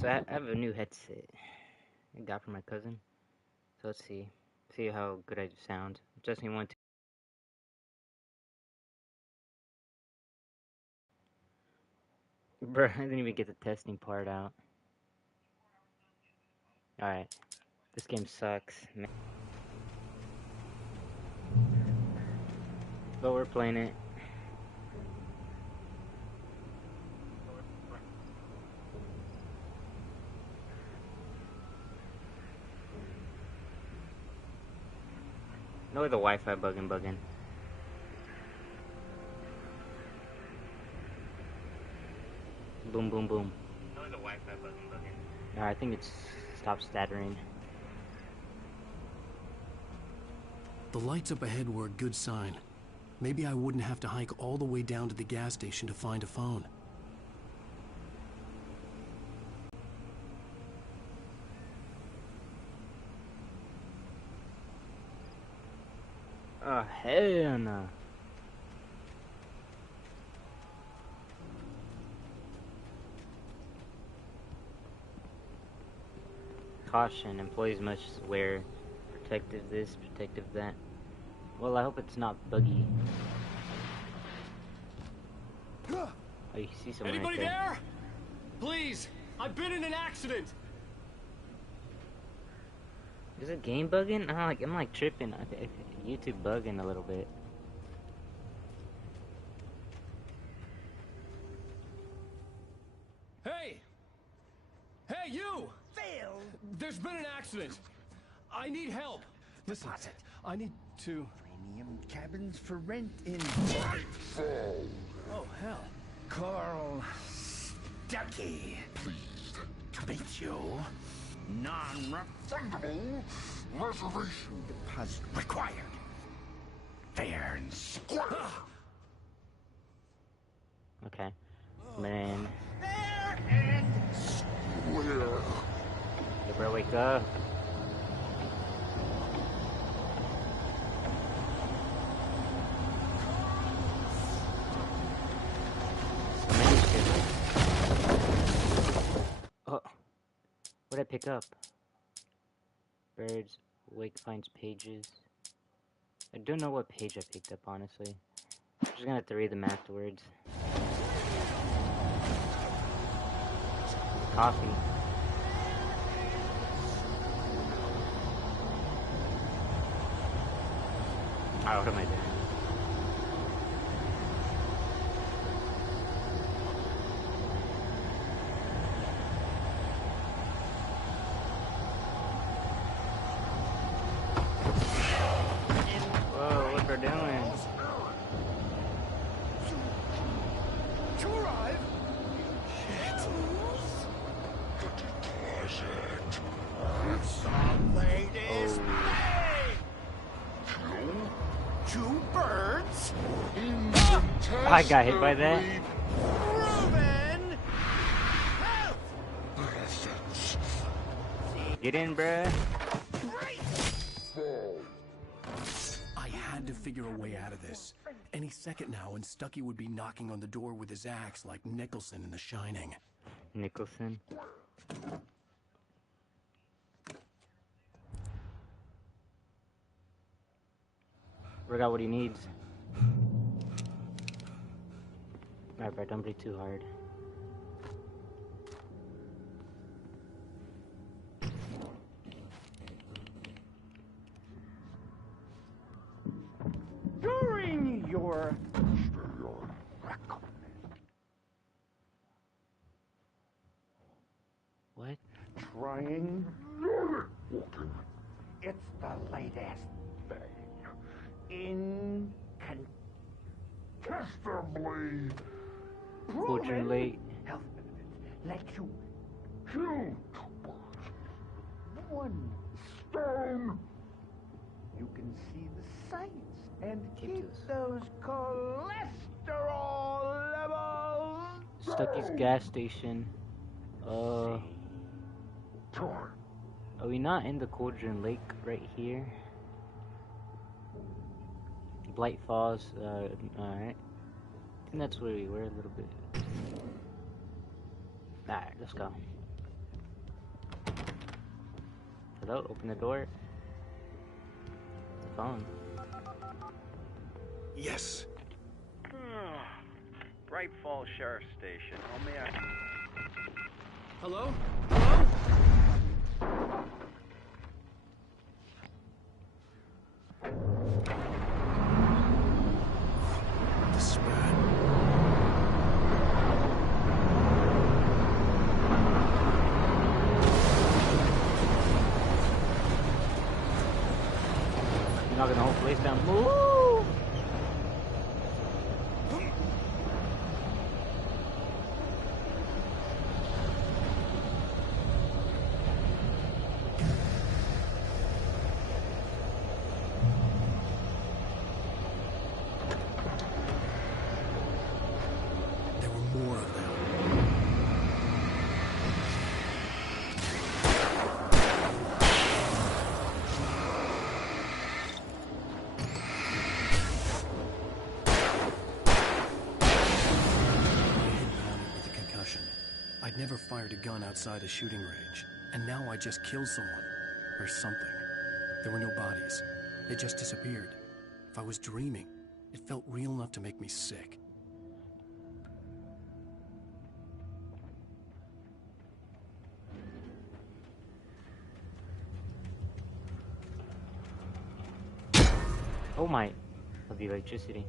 So I have a new headset I got from my cousin. So let's see how good I sound. Testing 1, 2. Bruh, I didn't even get the testing part out. Alright. This game sucks, man. But we're playing it. No, the Wi-Fi bugging. Boom, boom, boom. No, the Wi-Fi bugging. Alright, I think it's stopped stuttering. The lights up ahead were a good sign. Maybe I wouldn't have to hike all the way down to the gas station to find a phone. Oh, hell no. Caution, employees must wear protective this, protective that. Well, I hope it's not buggy. Oh, you see someone Anybody right there. there? Please, I've been in an accident. Is it game bugging? I'm like tripping. I think YouTube bugging a little bit. Hey! Hey, you! Phil! There's been an accident. I need help. Listen, I need to... Premium cabins for rent in... Oh, hell. Carl Stuckey. Pleased to meet you. Non-refundable reservation deposit required. Fair and square. Okay. Man. Fair and square. You better wake up. Oh. What did I pick up? Birds. Wake finds pages. I don't know what page I picked up, honestly. I'm just gonna have to read them afterwards. Coffee. Oh, what am I doing? Whoa, what they're doing? To arrive. Some ladies two birds. I got hit by that. Ruben! Get in, bruh. I had to figure a way out of this. Any second now, and Stuckey would be knocking on the door with his axe like Nicholson in The Shining. Nicholson. Forgot what he needs. Alright, bro, don't breathe too hard. During your What? trying, it's the latest thing. Incontestably Fortune late. health benefits let you kill one stone. You can see the sights and keep those cholesterol levels. Stuckey's gas station. Are we not in the Cauldron Lake right here? Blight Falls, alright. I think that's where we were a little bit. Alright, let's go. Hello, open the door. It's a phone. Yes. Bright Falls Sheriff's Station. How may I... Hello? Hello? The spread. You're knocking the whole place down. Move! There were more of them. With a concussion. I'd never fired a gun outside a shooting range, and now I just killed someone. Or something. There were no bodies. They just disappeared. If I was dreaming, it felt real enough to make me sick. Oh my. Of the electricity.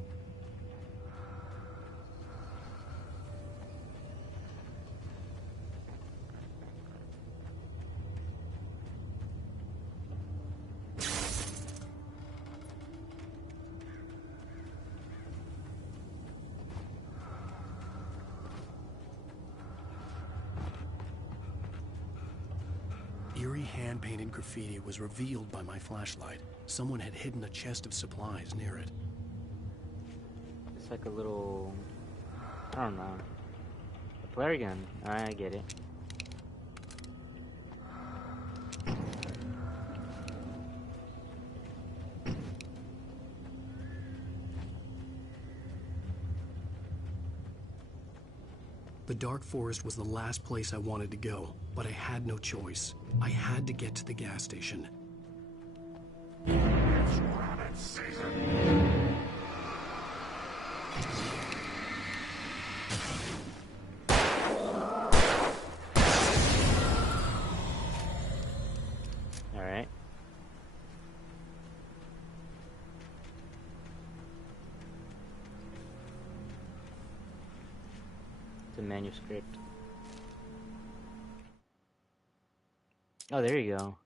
Eerie hand-painted graffiti was revealed by my flashlight. Someone had hidden a chest of supplies near it. It's like a little... I don't know. A flare gun. I get it. The dark forest was the last place I wanted to go, but I had no choice. I had to get to the gas station. Alright. It's a manuscript. Oh, there you go.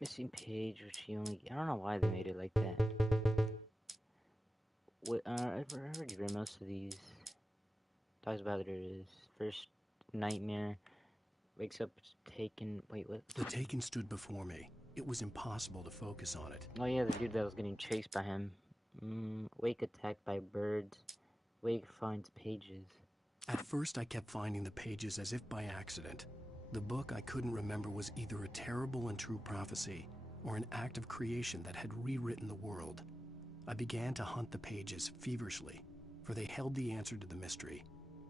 Missing page, which you only... I don't know why they made it like that. What, I've already read most of these. Talks about his first nightmare. Wakes up taken... Wait, what? The Taken stood before me. It was impossible to focus on it. Oh yeah, the dude that was getting chased by him. Wake attacked by birds. Wake finds pages. At first, I kept finding the pages as if by accident. The book I couldn't remember was either a terrible and true prophecy or an act of creation that had rewritten the world. I began to hunt the pages feverishly, for they held the answer to the mystery.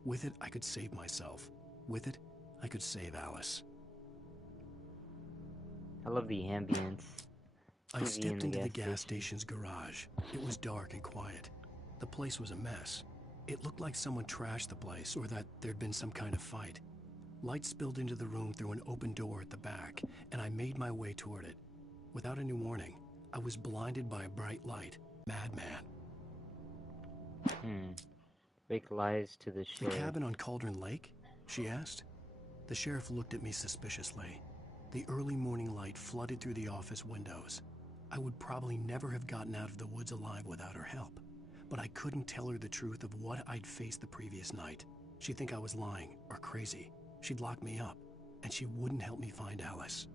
With it, I could save myself. With it, I could save Alice. I love the ambience. I TV in stepped the into the gas gas station. station's garage. It was dark and quiet. The place was a mess. It looked like someone trashed the place or that there'd been some kind of fight. Light spilled into the room through an open door at the back, and I made my way toward it. Without any warning, I was blinded by a bright light. Madman. Wake lies to the The sheriff. cabin on Cauldron Lake? She asked. The sheriff looked at me suspiciously. The early morning light flooded through the office windows. I would probably never have gotten out of the woods alive without her help, but I couldn't tell her the truth of what I'd faced the previous night. She'd think I was lying or crazy. She'd lock me up, and she wouldn't help me find Alice.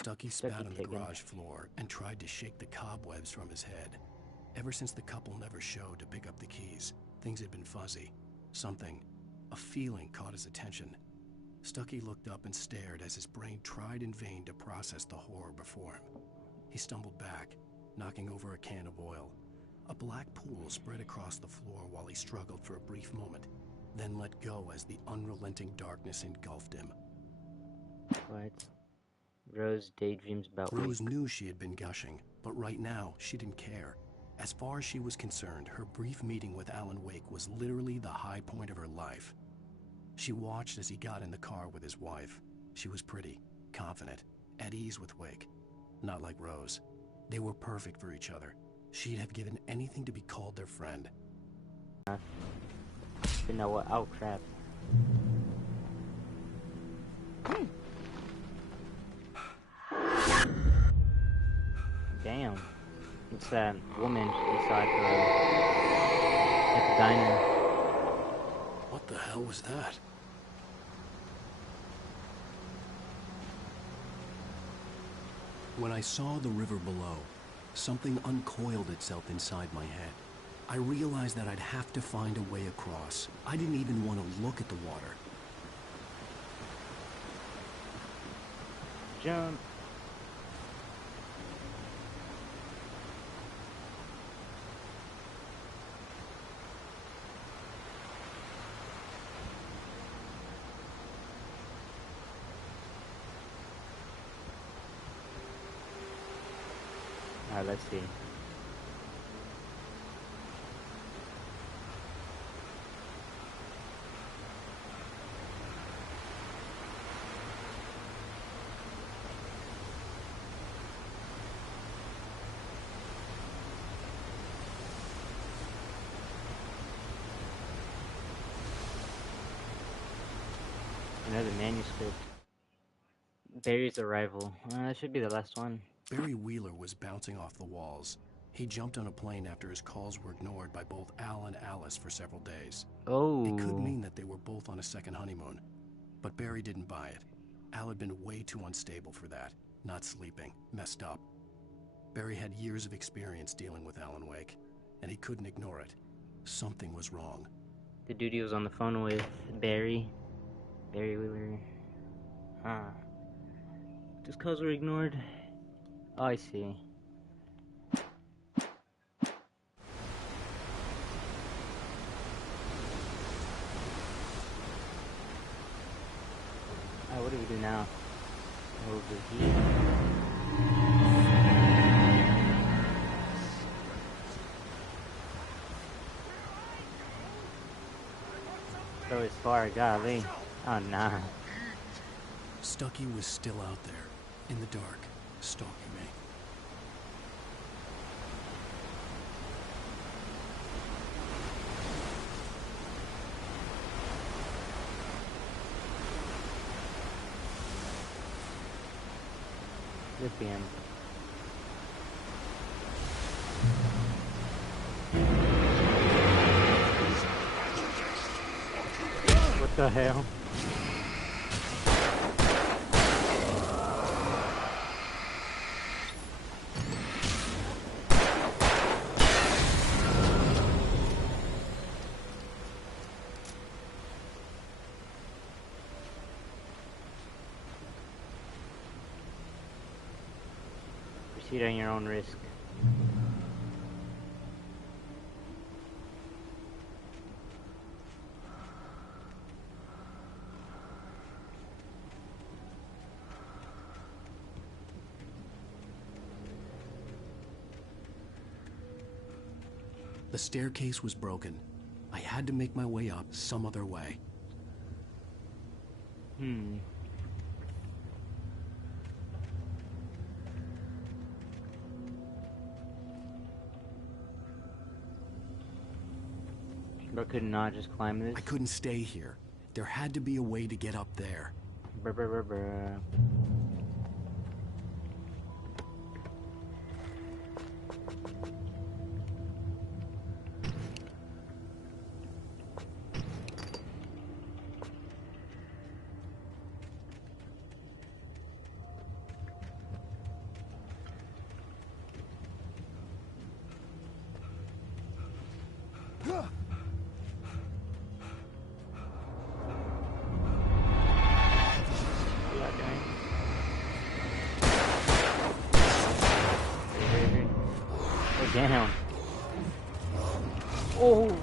Stucky spat on the chicken. garage floor and tried to shake the cobwebs from his head. Ever since the couple never showed to pick up the keys, things had been fuzzy. Something, a feeling, caught his attention. Stucky looked up and stared as his brain tried in vain to process the horror before him. He stumbled back, knocking over a can of oil. A black pool spread across the floor while he struggled for a brief moment, then let go as the unrelenting darkness engulfed him. What? Rose daydreams about Rose Wake. knew she had been gushing, but right now she didn't care. As far as she was concerned, her brief meeting with Alan Wake was literally the high point of her life. She watched as he got in the car with his wife. She was pretty, confident, at ease with Wake. Not like Rose. They were perfect for each other. She'd have given anything to be called their friend. You know what? Oh crap. Damn. It's that woman we saw at the diner. What the hell was that? When I saw the river below, something uncoiled itself inside my head. I realized that I'd have to find a way across. I didn't even want to look at the water. Jump. Alright, let's see. Another manuscript. Barry's arrival. That should be the last one. Barry Wheeler was bouncing off the walls. He jumped on a plane after his calls were ignored by both Al and Alice for several days. Oh. It could mean that they were both on a second honeymoon. But Barry didn't buy it. Al had been way too unstable for that. Not sleeping. Messed up. Barry had years of experience dealing with Alan Wake, and he couldn't ignore it. Something was wrong. The dude he was on the phone with, Barry Wheeler. Just calls were ignored. Oh, I see. Alright, what do we do now? Over here. Throw his far, golly. Oh, nah. Stucky was still out there, in the dark, stalking me. Good for him. What the hell? Proceed on your own risk. The staircase was broken. I had to make my way up some other way. Bro could not just climb this. I couldn't stay here. There had to be a way to get up there. Brr, brr, brr, brr. Damn. Oh.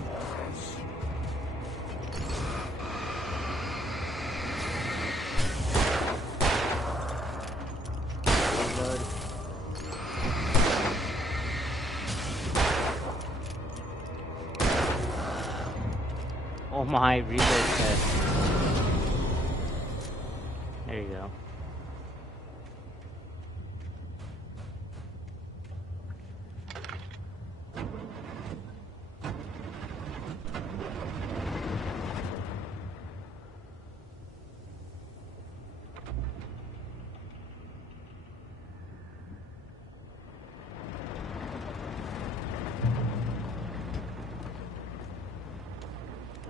Reload. Oh my, reload test. There you go.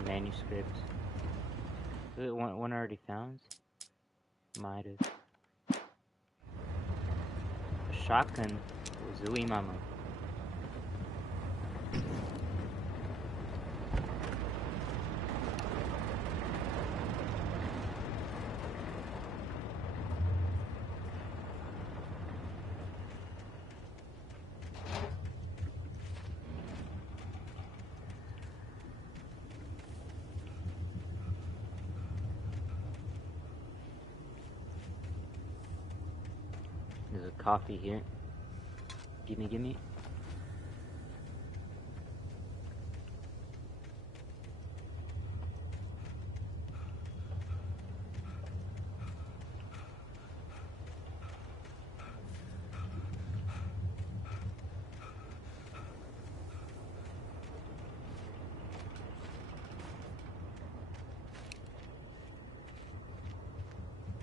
Manuscript. One already found? Might have. A shotgun. Zooey mama. There's a coffee here. Gimme, gimme.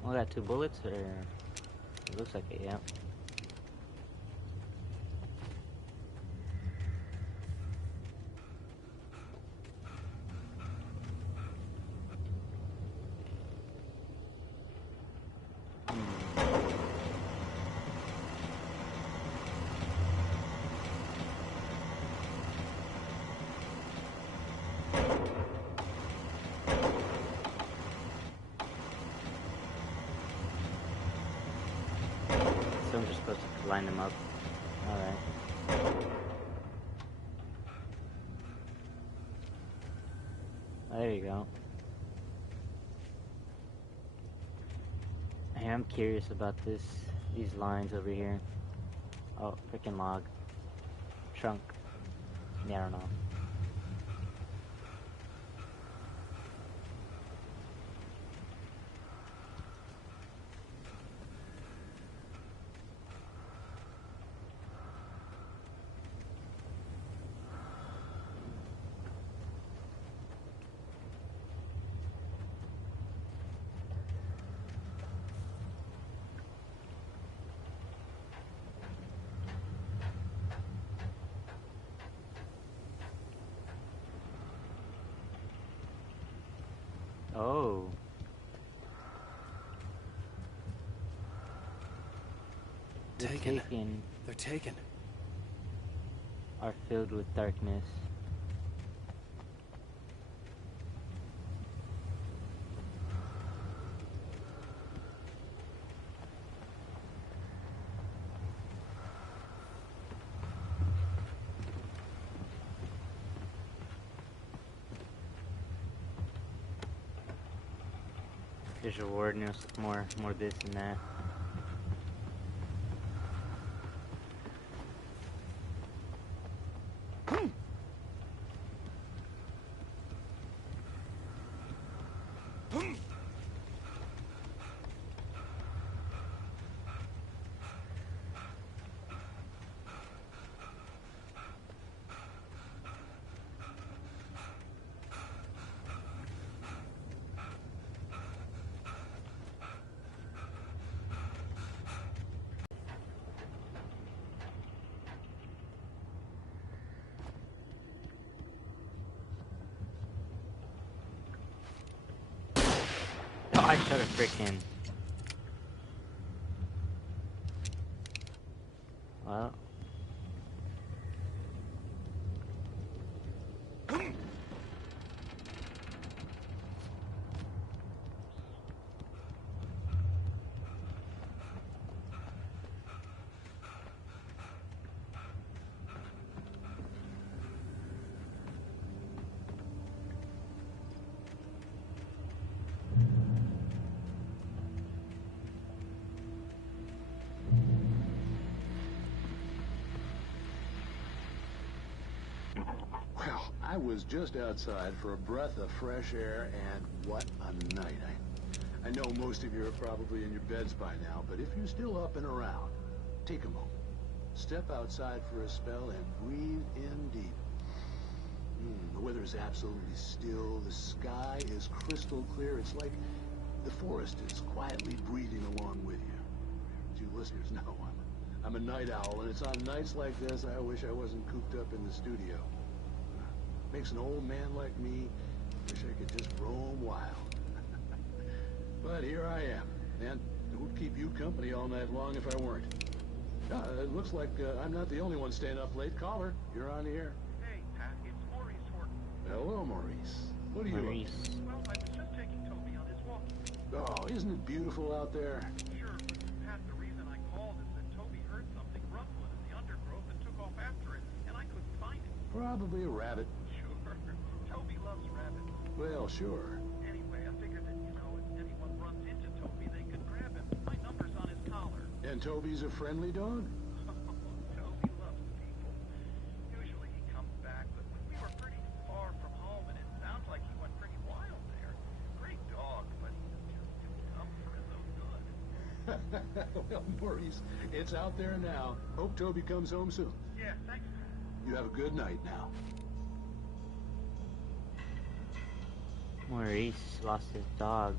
Oh, I got 2 bullets, or it looks like it, yeah. So I'm just supposed to line them up. Alright. There you go. Hey, I'm curious about these lines over here. Oh, freaking log. Trunk. Yeah, I don't know. Oh. The Taken. taken They're taken. are filled with darkness. There's reward news with more this and that. Oh, I should have freaking. Well. I was just outside for a breath of fresh air, and what a night. I know most of you are probably in your beds by now, but if you're still up and around, take a moment. Step outside for a spell and breathe in deep. The weather is absolutely still. The sky is crystal clear. It's like the forest is quietly breathing along with you. As you listeners know, I'm a night owl, and it's on nights like this I wish I wasn't cooped up in the studio. Makes an old man like me wish I could just roam wild. But here I am, and it would keep you company all night long if I weren't. It looks like I'm not the only one staying up late. Caller, you're on the air. Hey, Pat, it's Maurice Horton. Hello, Maurice. What are you Maurice. up to? Well, I was just taking Toby on his walk. Oh, isn't it beautiful out there? Sure, but Pat, the reason I called is that Toby heard something rumbling in the undergrowth and took off after it, and I couldn't find it. Probably a rabbit. Sure. Toby loves rabbits. Well, sure. Anyway, I figured that, if anyone runs into Toby, they could grab him. My number's on his collar. And Toby's a friendly dog? Toby loves people. Usually he comes back, but we were pretty far from home, and it sounds like he went pretty wild there. Great dog, but he was just too dumb for his own good. Well, Maurice, it's out there now. Hope Toby comes home soon. Yeah, thanks, Pat. You have a good night now. Maurice lost his dog.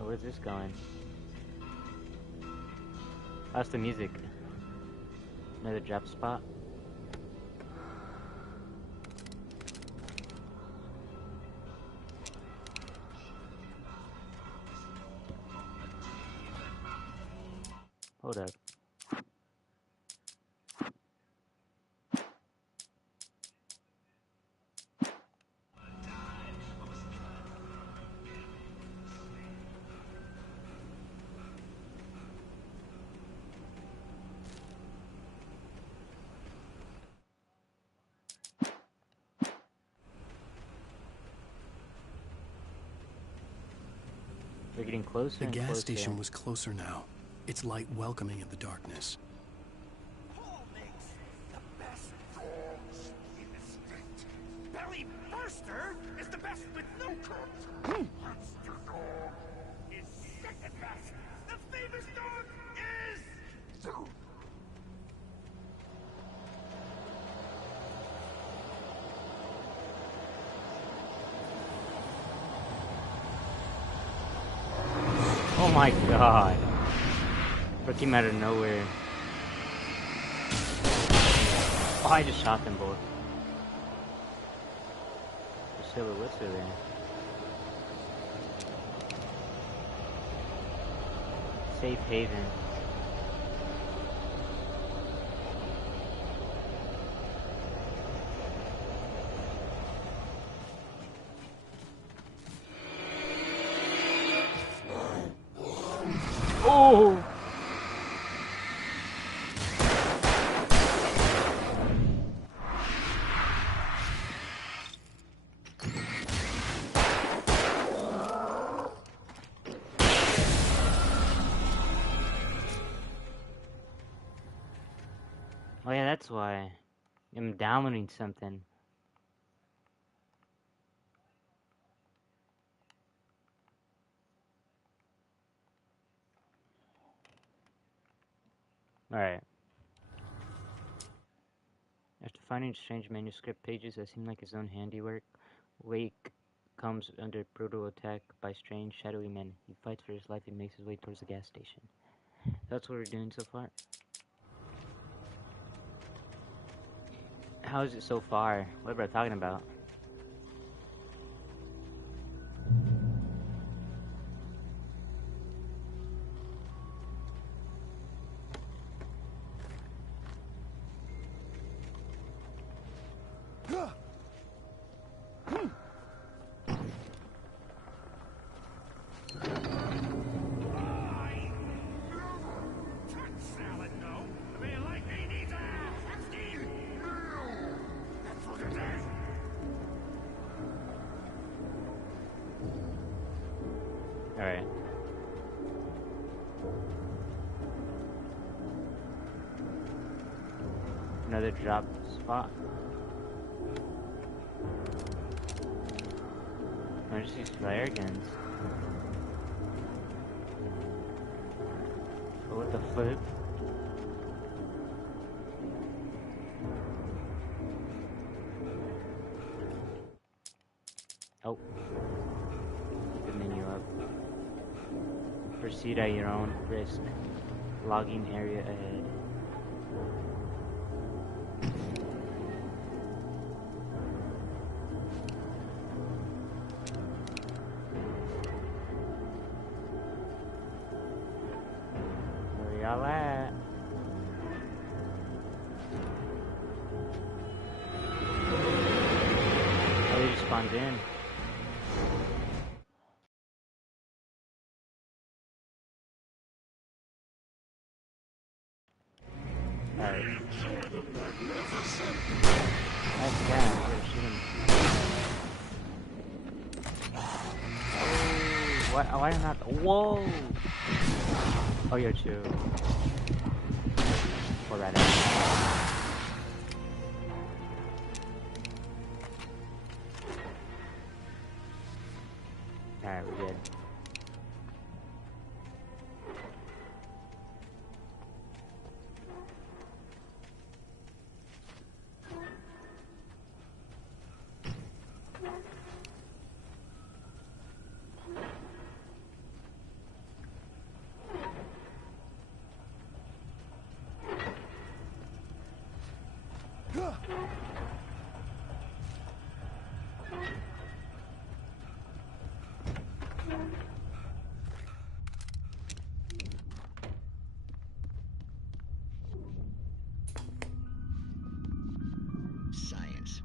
Oh, where's this going? How's the music? Another drop spot? Hold up. We're getting closer The and gas closer. station was closer now, its light welcoming in the darkness. Who makes the best dogs in the state? Belly Burster is the best with no cuts. Monster Dog is second best. The famous dog is... Dude. Oh my god. Brook came out of nowhere. Oh, I just shot them both. The silhouettes are there. Safe haven. Oh! Oh yeah, that's why. I'm downloading something. Alright. After finding strange manuscript pages that seem like his own handiwork, Wake comes under brutal attack by strange, shadowy men. He fights for his life and makes his way towards the gas station. That's what we're doing so far. How is it so far? What am I talking about? Alright. another drop spot. I just use flare guns. Oh, what the flip? Oh. The menu up. Proceed at your own risk. Logging area ahead. Where y'all at? Oh, they just spawned in. Alright. Nice guy. Shoot him. Oh, why not? Whoa! Oh, you're chill. Pull that out. Alright, we're good. Science.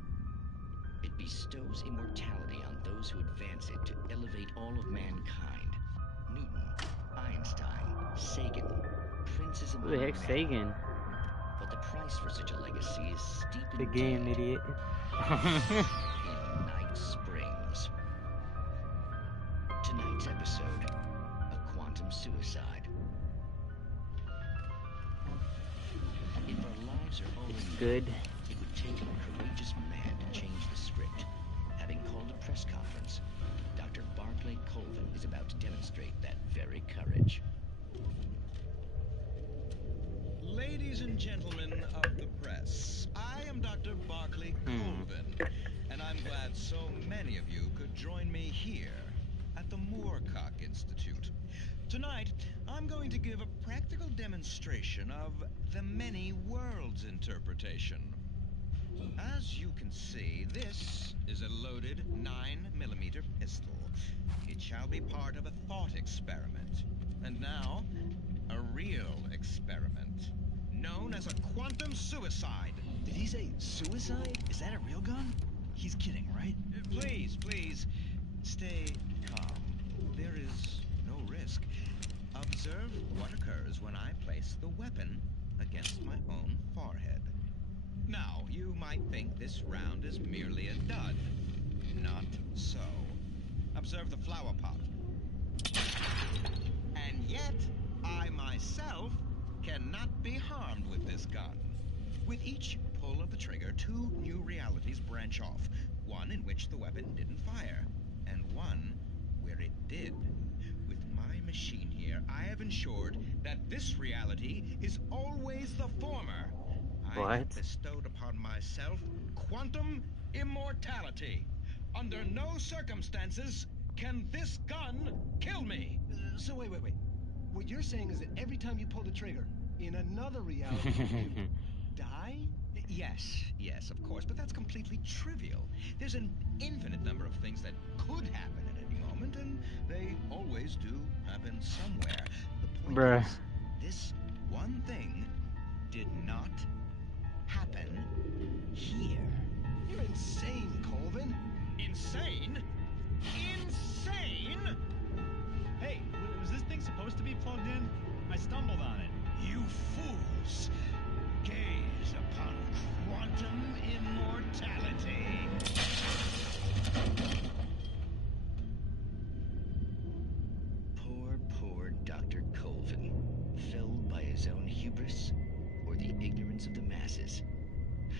It bestows immortality on those who advance it to elevate all of mankind. Newton, Einstein, Sagan, princes Who the among heck's men. Sagan? But the price for such a legacy is steep The indeed. game idiot. In Night Springs. Tonight's episode, a quantum suicide. If our lives are already Good. it would take a courageous man to change the script. Having called a press conference, Dr. Barclay Colvin is about to demonstrate that very courage. Ladies and gentlemen of the press, I am Dr. Barclay Colvin, and I'm glad so many of you could join me here at the Moorcock Institute. Tonight, I'm going to give a practical demonstration of the many worlds interpretation. As you can see, this is a loaded 9mm pistol. It shall be part of a thought experiment. And now, a real experiment, known as a quantum suicide. Did he say suicide? Is that a real gun? He's kidding, right? Please, please, stay calm. There is no risk. Observe what occurs when I place the weapon against my own forehead. Now, you might think this round is merely a dud. Not so. Observe the flower pot. And yet, I myself cannot be harmed with this gun. With each pull of the trigger, two new realities branch off. One in which the weapon didn't fire, and one where it did. With my machine here, I have ensured that this reality is always the former. I What? have bestowed upon myself quantum immortality. Under no circumstances can this gun kill me. So wait. What you're saying is that every time you pull the trigger, in another reality, you die? Yes, of course, but that's completely trivial. There's an infinite number of things that could happen at any moment, and they always do happen somewhere. The point Bruh. is, this one thing did not happen here. You're insane, Colvin. Insane? Insane? Hey, was this thing supposed to be plugged in? I stumbled on it. You fools! Gaze upon quantum immortality. Poor Dr. Colvin, felled by his own hubris or the ignorance of the masses.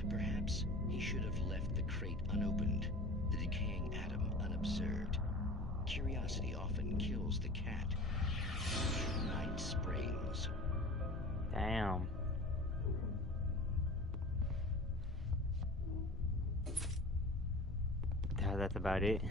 Perhaps he should have left the crate unopened, the decaying atom unobserved. Curiosity often kills the cat. Night Springs. Damn. That's about it.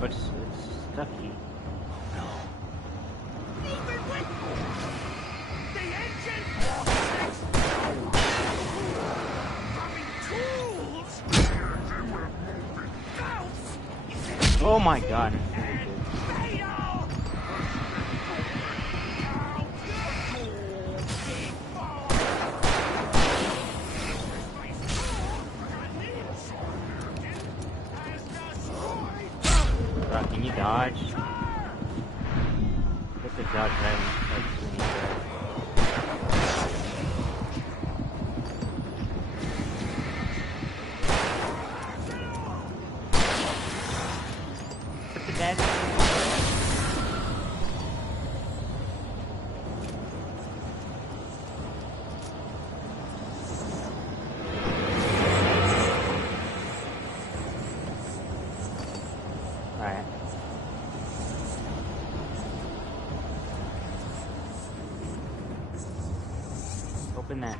But it's stucky. Oh my god. Bro, can you dodge? What's the dodge right when you drive? What's the bad? Alright. Open that.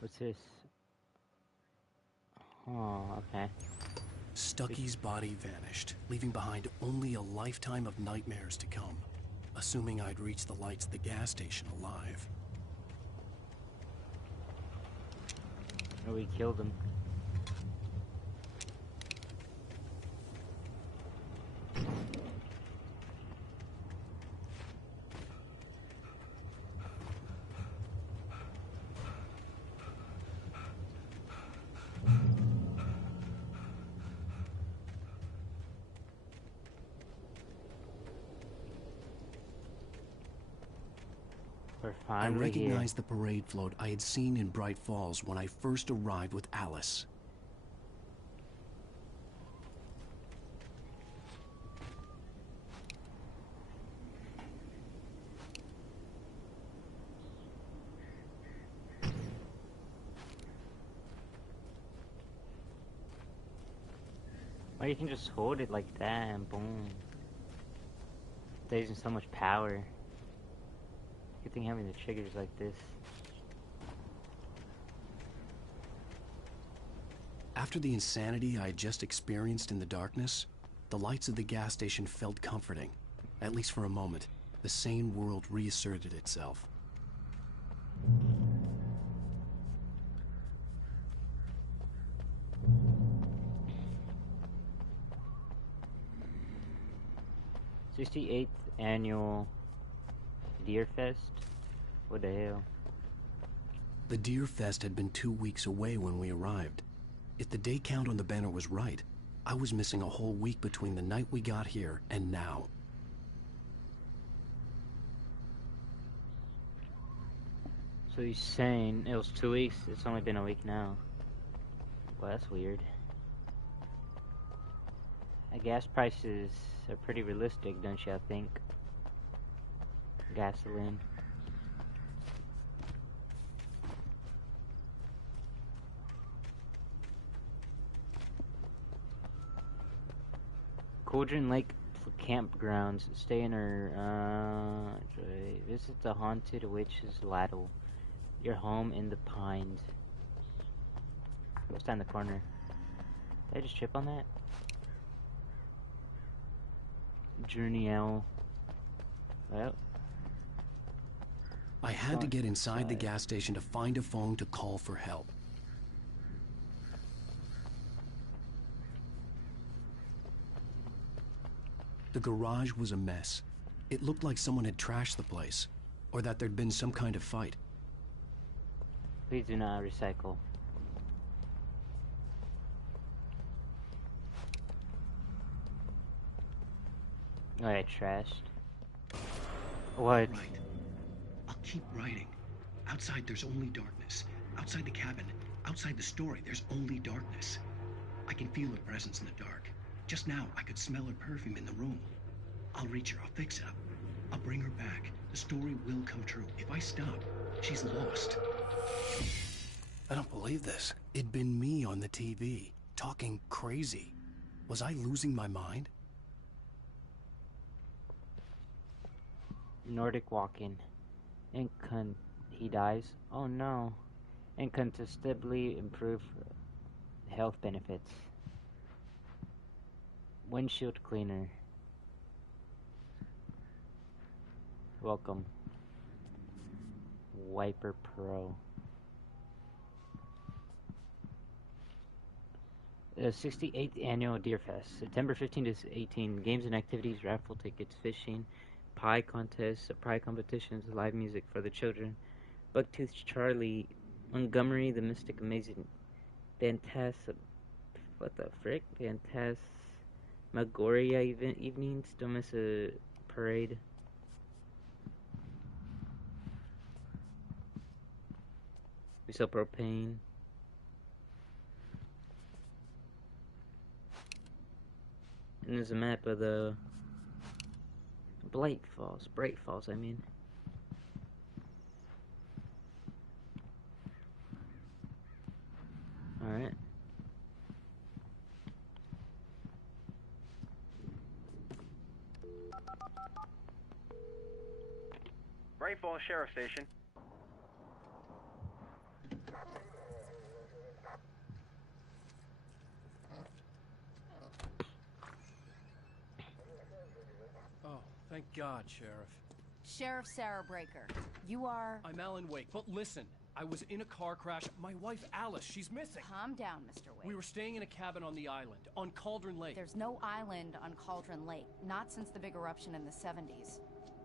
What's this? Oh, okay. Stucky's body vanished, leaving behind only a lifetime of nightmares to come, assuming I'd reach the lights at the gas station alive. Oh, we killed him. We're I finally here. recognized the parade float I had seen in Bright Falls when I first arrived with Alice. Or you can just hold it like that and boom. They're using so much power. Good thing having the triggers like this. After the insanity I had just experienced in the darkness, the lights of the gas station felt comforting. At least for a moment, the sane world reasserted itself. '68th annual Deer Fest? What the hell? The Deer Fest had been 2 weeks away when we arrived. If the day count on the banner was right, I was missing a whole week between the night we got here and now. So he's saying it was 2 weeks, it's only been a week now. Well, that's weird. Gas prices are pretty realistic, don't you, I think? Gasoline. Cauldron Lake campgrounds. Stay in or visit the haunted witch's ladle. Your home in the pines. What's down the corner? Did I just trip on that? Journey Owl. Well, I had to get inside the gas station to find a phone to call for help. The garage was a mess. It looked like someone had trashed the place, or that there'd been some kind of fight. please do not recycle. Oh, I trashed. What? Right. I'll keep writing. Outside, there's only darkness. Outside the cabin, outside the story, there's only darkness. I can feel her presence in the dark. Just now, I could smell her perfume in the room. I'll reach her. I'll fix it up. I'll bring her back. The story will come true. If I stop, she's lost. I don't believe this. It'd been me on the TV, talking crazy. Was I losing my mind? Nordic walking. He dies. Oh no. Incontestably improve health benefits. Windshield cleaner. Welcome. Wiper Pro. 68th Annual Deer Fest. September 15 to 18. Games and activities, raffle tickets, fishing, pie contests, pie competitions, live music for the children. Bucktooth Charlie, Montgomery, the Mystic Amazing, Fantastic, what the frick? Phantasmagoria evenings, don't miss a parade. We sell propane. And there's a map of the Bright Falls, I mean. Alright. Bright Falls Sheriff Station. Oh, thank God, Sheriff. Sheriff Sarah Breaker. You are... I'm Alan Wake, but listen. I was in a car crash. My wife, Alice, she's missing. Calm down, Mr. Wake. We were staying in a cabin on the island, on Cauldron Lake. There's no island on Cauldron Lake. Not since the big eruption in the 70s.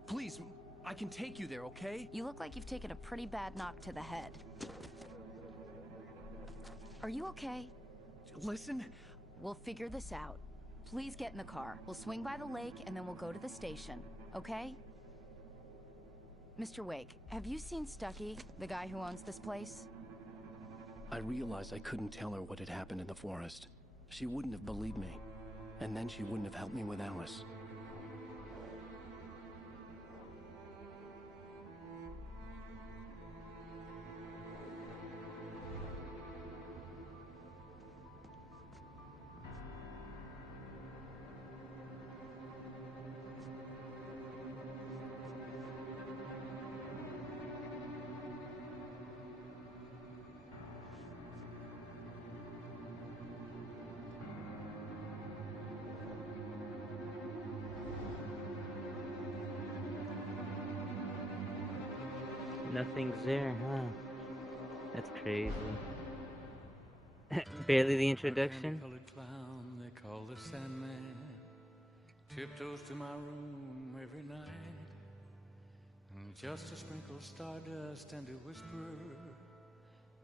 Please, I can take you there, okay? You look like you've taken a pretty bad knock to the head. Are you okay? Listen. We'll figure this out. Please get in the car. We'll swing by the lake and then we'll go to the station. Okay? Mr. Wake, have you seen Stucky, the guy who owns this place? I realized I couldn't tell her what had happened in the forest. She wouldn't have believed me. And then she wouldn't have helped me with Alice. Nothing's there, huh? That's crazy. Barely the introduction. Colored clown they call the Sandman tiptoes to my room every night, and just to sprinkle stardust and to whisper,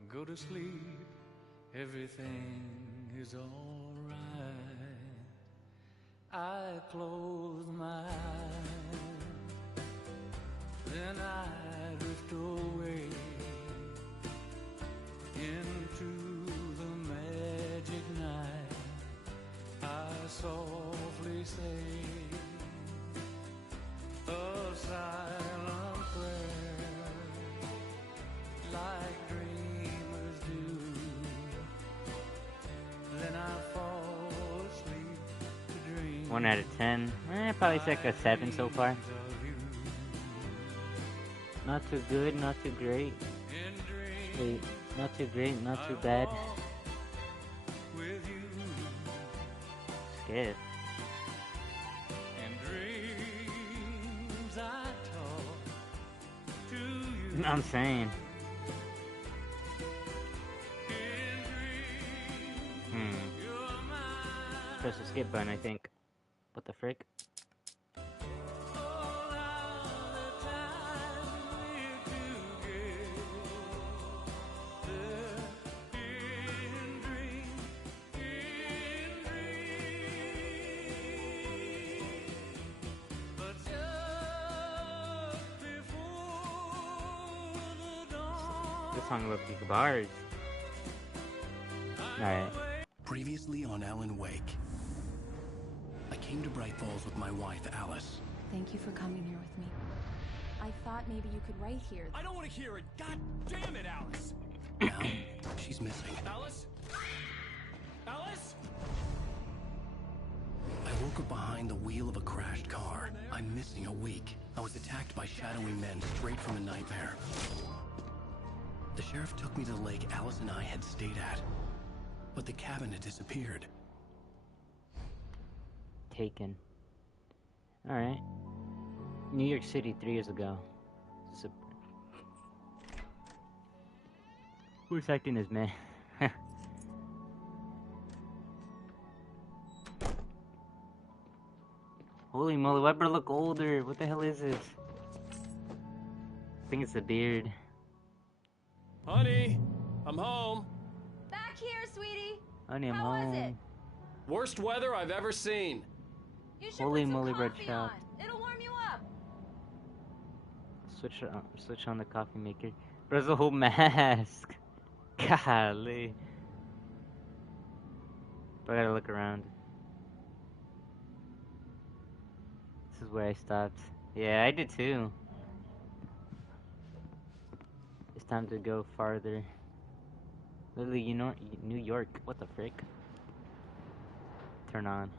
go to sleep, everything is all right. I close my eyes, then I drift away into the magic night. I softly say a silent prayer, like dreamers do. Then I fall asleep to dream. 1 out of 10. Probably like a 7 so far. Not too good, not too great. Wait, not too great, not too bad. Skip. I'm saying. Press the skip button, I think. What the frick? This song about big bars. Alright. Previously on Alan Wake. I came to Bright Falls with my wife, Alice. Thank you for coming here with me. I thought maybe you could write here. I don't want to hear it. God damn it, Alice. Now, she's missing. Alice? Alice? I woke up behind the wheel of a crashed car. I'm missing a week. I was attacked by shadowy men straight from a nightmare. The sheriff took me to the lake Alice and I had stayed at. But the cabin had disappeared. Taken. Alright. New York City 3 years ago. Who's acting as man? Holy moly, why do I look older? What the hell is this? I think it's the beard. Honey, I'm home. Back here, sweetie. Honey, I'm How home. was it? Worst weather I've ever seen. You should Holy put some moly, red coffee shop. on. It'll warm you up. Switch on the coffee maker. But there's a whole mask. Golly. But I gotta look around. This is where I stopped. Yeah, I did too. It's time to go farther. Literally, you know, New York. What the frick? Turn on.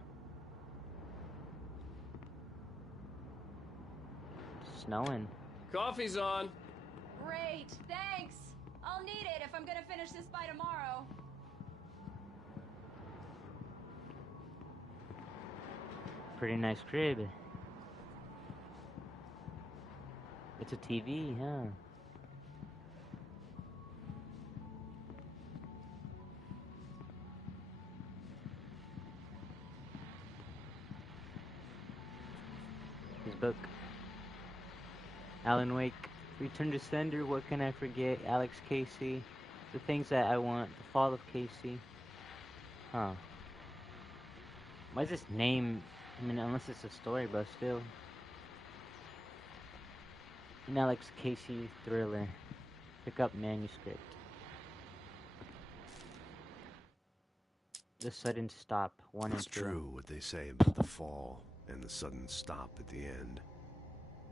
Snowing. Coffee's on. Great, thanks. I'll need it if I'm gonna finish this by tomorrow. Pretty nice crib. It's a TV, huh? His book. Alan Wake. Return to sender. What can I forget? Alex Casey. The things that I want. The fall of Casey. Huh. Why is this name? I mean, unless it's a story, but still. An Alex Casey thriller. Pick up manuscript. The sudden stop. 1 and 2. It's true what they say about the fall and the sudden stop at the end.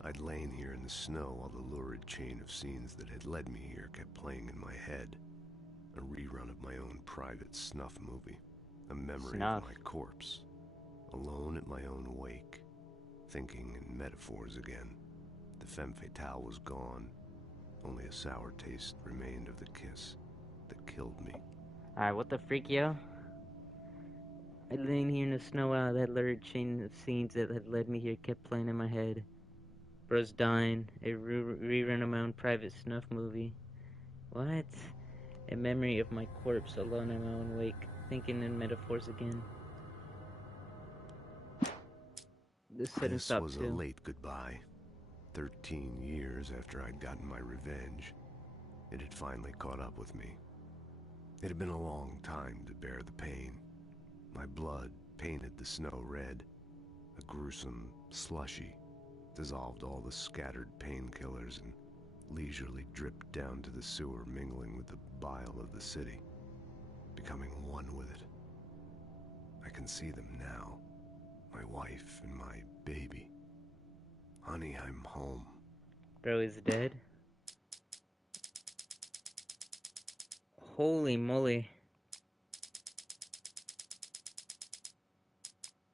I'd lain here in the snow while the lurid chain of scenes that had led me here kept playing in my head. A rerun of my own private snuff movie. A memory of my corpse. Alone at my own wake. Thinking in metaphors again. The femme fatale was gone. Only a sour taste remained of the kiss that killed me. Alright, what the freak, yo? I laying here in the snow out. That lurid chain of scenes that had led me here kept playing in my head. Bro's dying. A rerun of my own private snuff movie. What? A memory of my corpse alone in my own wake. Thinking in metaphors again. This was a late goodbye. 13 years after I'd gotten my revenge, it had finally caught up with me. It had been a long time to bear the pain. My blood painted the snow red. A gruesome slushy dissolved all the scattered painkillers and leisurely dripped down to the sewer, mingling with the bile of the city, becoming one with it. I can see them now, my wife and my baby. Honey, I'm home. Bro is dead? Holy moly.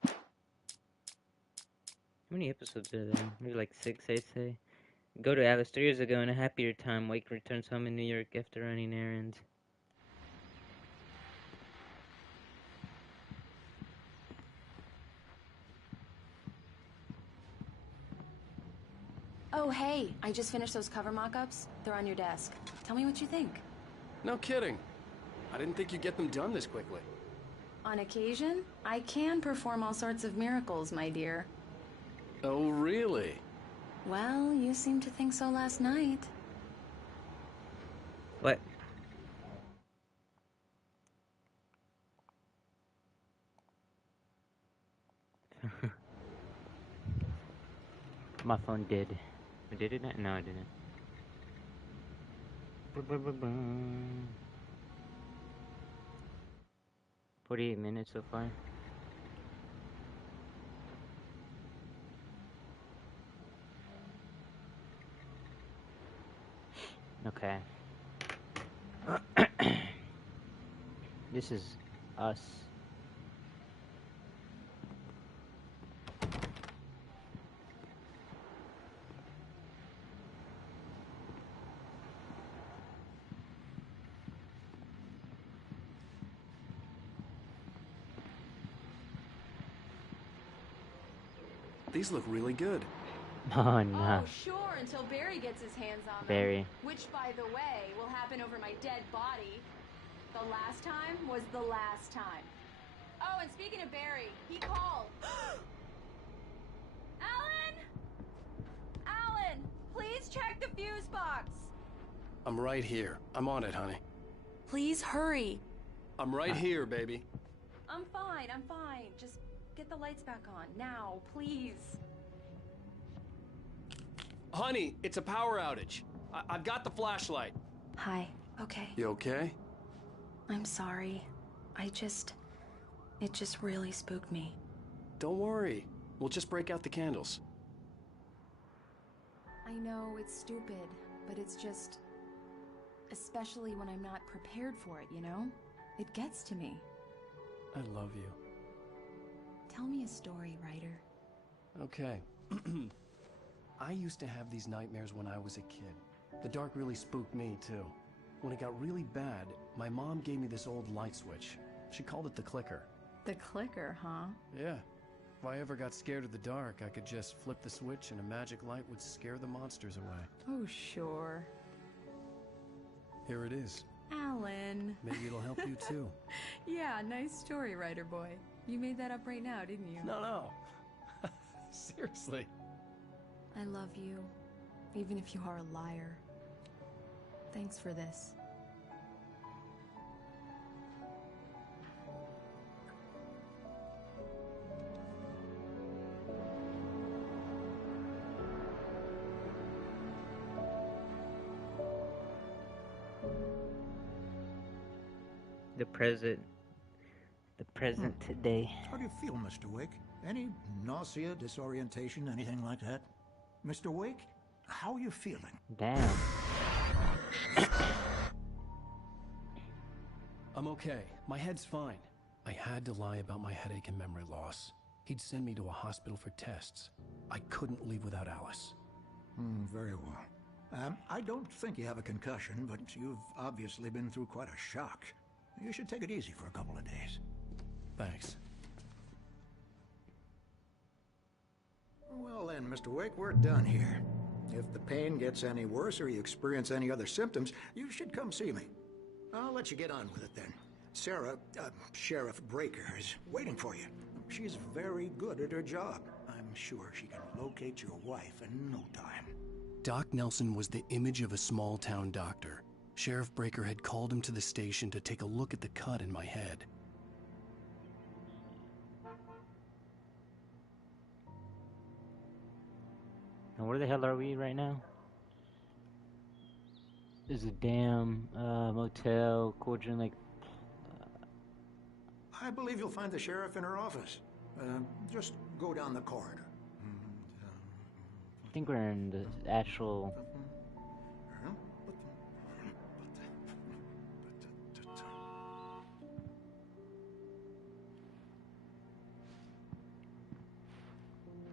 How many episodes are there? Maybe like 6, I'd say. Go to Alice 3 years ago in a happier time. Wake returns home in New York after running errands. Oh, hey, I just finished those cover mock-ups. They're on your desk. Tell me what you think. No kidding. I didn't think you'd get them done this quickly. On occasion, I can perform all sorts of miracles, my dear. Oh, really? Well, you seemed to think so last night. What? My phone did. Did it not? No, it didn't. 48 minutes so far. Okay. This is us. These look really good. Oh no. Oh, sure, until Barry gets his hands on them. Barry. Which, by the way, will happen over my dead body. The last time was the last time. Oh, and speaking of Barry, he called. Alan! Alan, please check the fuse box. I'm right here. I'm on it, honey. Please hurry. I'm right here, baby. I'm fine, I'm fine. Just get the lights back on, now, please. Honey, it's a power outage. I've got the flashlight. Hi, okay. You okay? I'm sorry. It just really spooked me. Don't worry. We'll just break out the candles. I know it's stupid, but it's just... Especially when I'm not prepared for it, you know? It gets to me. I love you. Tell me a story, writer. Okay. I used to have these nightmares when I was a kid. The dark really spooked me, too. When it got really bad, my mom gave me this old light switch. She called it the clicker. The clicker, huh? Yeah. If I ever got scared of the dark, I could just flip the switch and a magic light would scare the monsters away. Oh, sure. Here it is. Alan. Maybe it'll help you, too. Yeah, nice story, writer boy. You made that up right now, didn't you? No. Seriously. I love you, even if you are a liar. Thanks for this. The present today. How do you feel, Mr. Wake? Any nausea, disorientation, anything like that? Mr. Wake, how are you feeling? Damn. I'm okay. My head's fine. I had to lie about my headache and memory loss. He'd send me to a hospital for tests. I couldn't leave without Alice. Very well. I don't think you have a concussion, but you've obviously been through quite a shock. You should take it easy for a couple of days. Thanks. Well then, Mr. Wake, we're done here. If the pain gets any worse or you experience any other symptoms, you should come see me. I'll let you get on with it then. Sarah, Sheriff Breaker, is waiting for you. She's very good at her job. I'm sure she can locate your wife in no time. Doc Nelson was the image of a small-town doctor. Sheriff Breaker had called him to the station to take a look at the cut in my head. And where the hell are we right now? There's a damn motel, Cauldron Lake. I believe you'll find the sheriff in her office. Just go down the corridor. I think we're in the actual...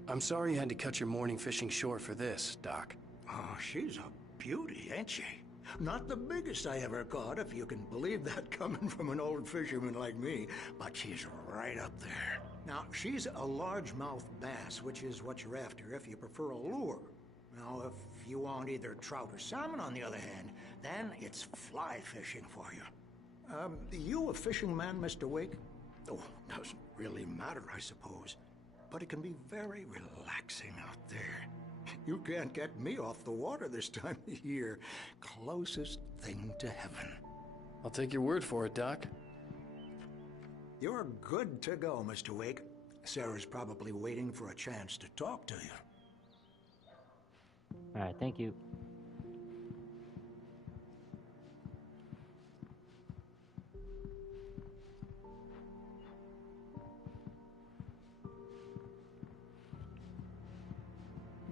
I'm sorry you had to cut your morning fishing short for this, Doc. Oh, she's a beauty, ain't she? Not the biggest I ever caught, if you can believe that coming from an old fisherman like me, but she's right up there. Now, she's a largemouth bass, which is what you're after if you prefer a lure. Now, if you want either trout or salmon, on the other hand, then it's fly fishing for you. You a fishing man, Mr. Wake? Oh, doesn't really matter, I suppose. But it can be very relaxing out there. You can't get me off the water this time of year. Closest thing to heaven. I'll take your word for it, Doc. You're good to go, Mr. Wake. Sarah's probably waiting for a chance to talk to you. Alright, thank you.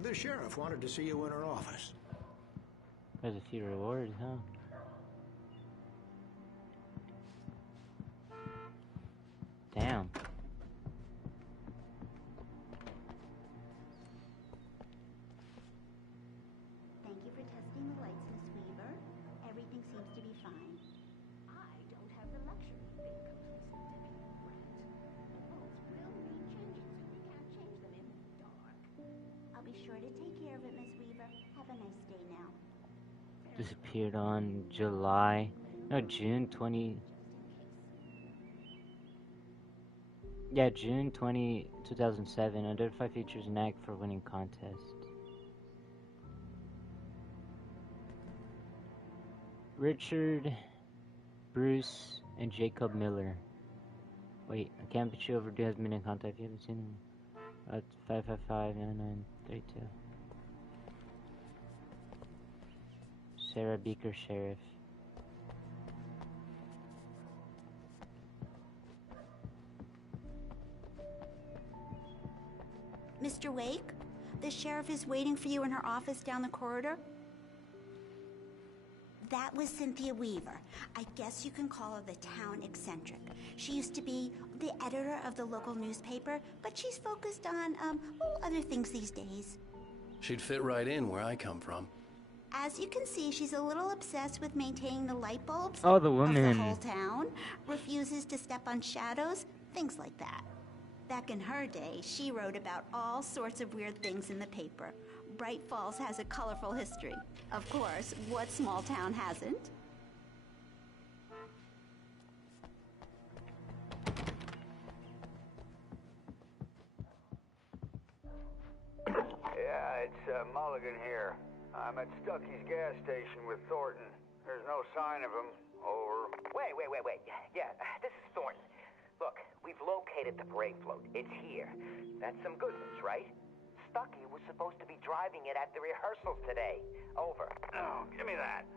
The sheriff wanted to see you in her office. There's a few rewards, huh? Damn. Thank you for testing the lights, Miss Weaver. Everything seems to be fine. I don't have the luxury of being completely different. The bulbs will need changing, so we can't change them in the dark. I'll be sure to take care of it, Miss Weaver. Have a nice day now. Disappeared on June 20. Yeah, June 20, 2007. Identify features and act for winning contest. Richard, Bruce, and Jacob Miller. Wait, I can't put you over. Has been in contact. If you haven't seen them. That's 555-9932. Sarah Beaker, Sheriff. Mr. Wake, the sheriff is waiting for you in her office down the corridor. That was Cynthia Weaver. I guess you can call her the town eccentric. She used to be the editor of the local newspaper, but she's focused on, other things these days. She'd fit right in where I come from. As you can see, she's a little obsessed with maintaining the light bulbs Oh, the of woman. the whole town, refuses to step on shadows, things like that. Back in her day, she wrote about all sorts of weird things in the paper. Bright Falls has a colorful history. Of course, what small town hasn't? Yeah, it's Mulligan here. I'm at Stucky's gas station with Thornton. There's no sign of him. Over. Wait. Yeah, this is Thornton. Look, we've located the brake float. It's here. That's some good news, right? Stucky was supposed to be driving it at the rehearsals today. Over. Oh, give me that.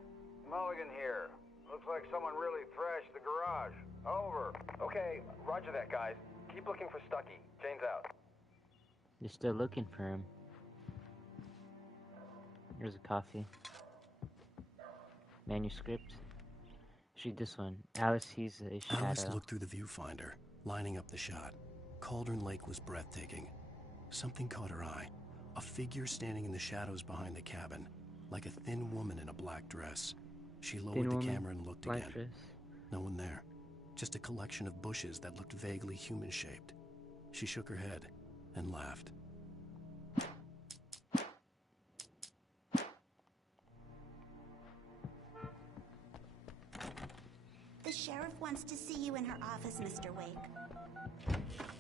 Mulligan here. Looks like someone really thrashed the garage. Over. Okay, roger that, guys. Keep looking for Stucky. Jane's out. You're still looking for him. Here's a coffee. Manuscript. Read this one. Alice sees a shadow. Alice looked through the viewfinder, lining up the shot. Cauldron Lake was breathtaking. Something caught her eye. A figure standing in the shadows behind the cabin, like a thin woman in a black dress. She lowered the camera and looked again. Dress. No one there. Just a collection of bushes that looked vaguely human-shaped. She shook her head and laughed. The sheriff wants to see you in her office, Mr. Wake.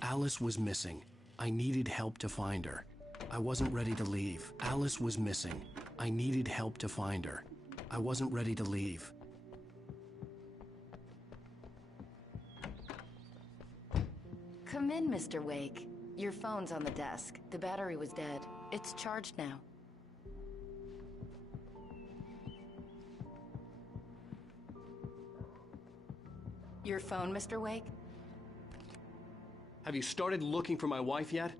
Alice was missing. I needed help to find her. I wasn't ready to leave. Alice was missing. I needed help to find her. I wasn't ready to leave. Come in, Mr. Wake. Your phone's on the desk. The battery was dead. It's charged now. Your phone, Mr. Wake? Have you started looking for my wife yet?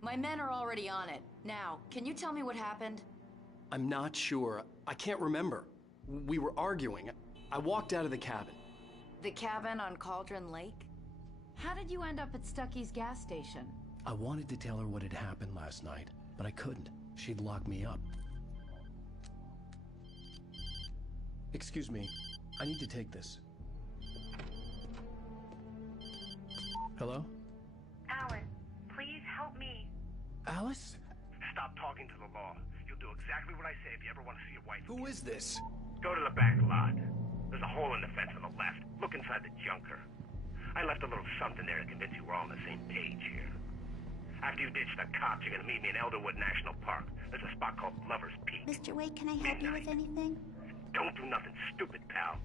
My men are already on it. Now, can you tell me what happened? I'm not sure. I can't remember. We were arguing. I walked out of the cabin. The cabin on Cauldron Lake? How did you end up at Stucky's gas station? I wanted to tell her what had happened last night, but I couldn't. She'd lock me up. Excuse me. I need to take this. Hello? Alan, please help me. Alice? Stop talking to the law. You'll do do exactly what I say if you ever want to see your wife. Who is this? Go to the back lot. There's a hole in the fence on the left. Look inside the junker. I left a little something there to convince you we're all on the same page here. After you ditch the cops, you're gonna meet me in Elderwood National Park. There's a spot called Lover's Peak. Mr. Wake, can I help you with anything? Don't do nothing stupid, pal.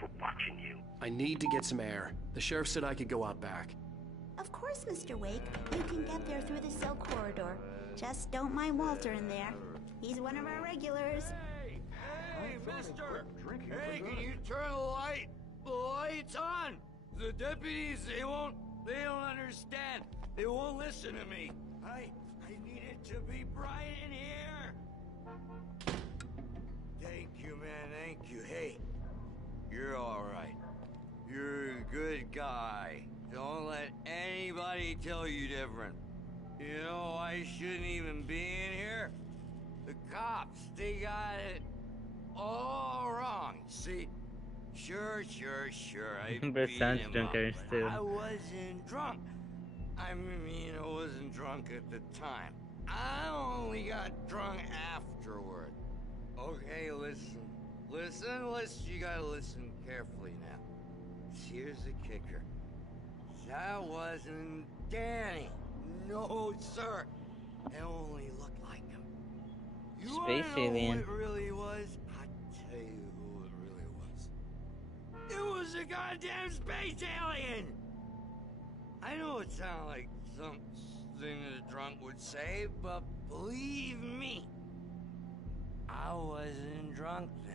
We're watching you. I need to get some air. The sheriff said I could go out back. Of course, Mr. Wake. You can get there through the cell corridor. Just don't mind Walter in there. He's one of our regulars. Hey, mister! Hey, can you turn the light? The light's on! The deputies, they don't understand. They won't listen to me. I need it to be bright in here. Thank you, man, thank you. Hey, you're alright. You're a good guy. Don't let anybody tell you different. You know, I shouldn't even be in here. The cops, they got it all wrong. See? Sure. I But beat sounds him drunker up, but still. I wasn't drunk. I mean, I wasn't drunk at the time. I only got drunk afterward. Okay, listen. You gotta listen carefully now. Here's the kicker. That wasn't Danny. No, sir. It only looked like him. You Space wanna know alien. who it really was? I'll tell you who it really was. It was a goddamn space alien! I know it sounds like something that a drunk would say, but believe me, I wasn't drunk then.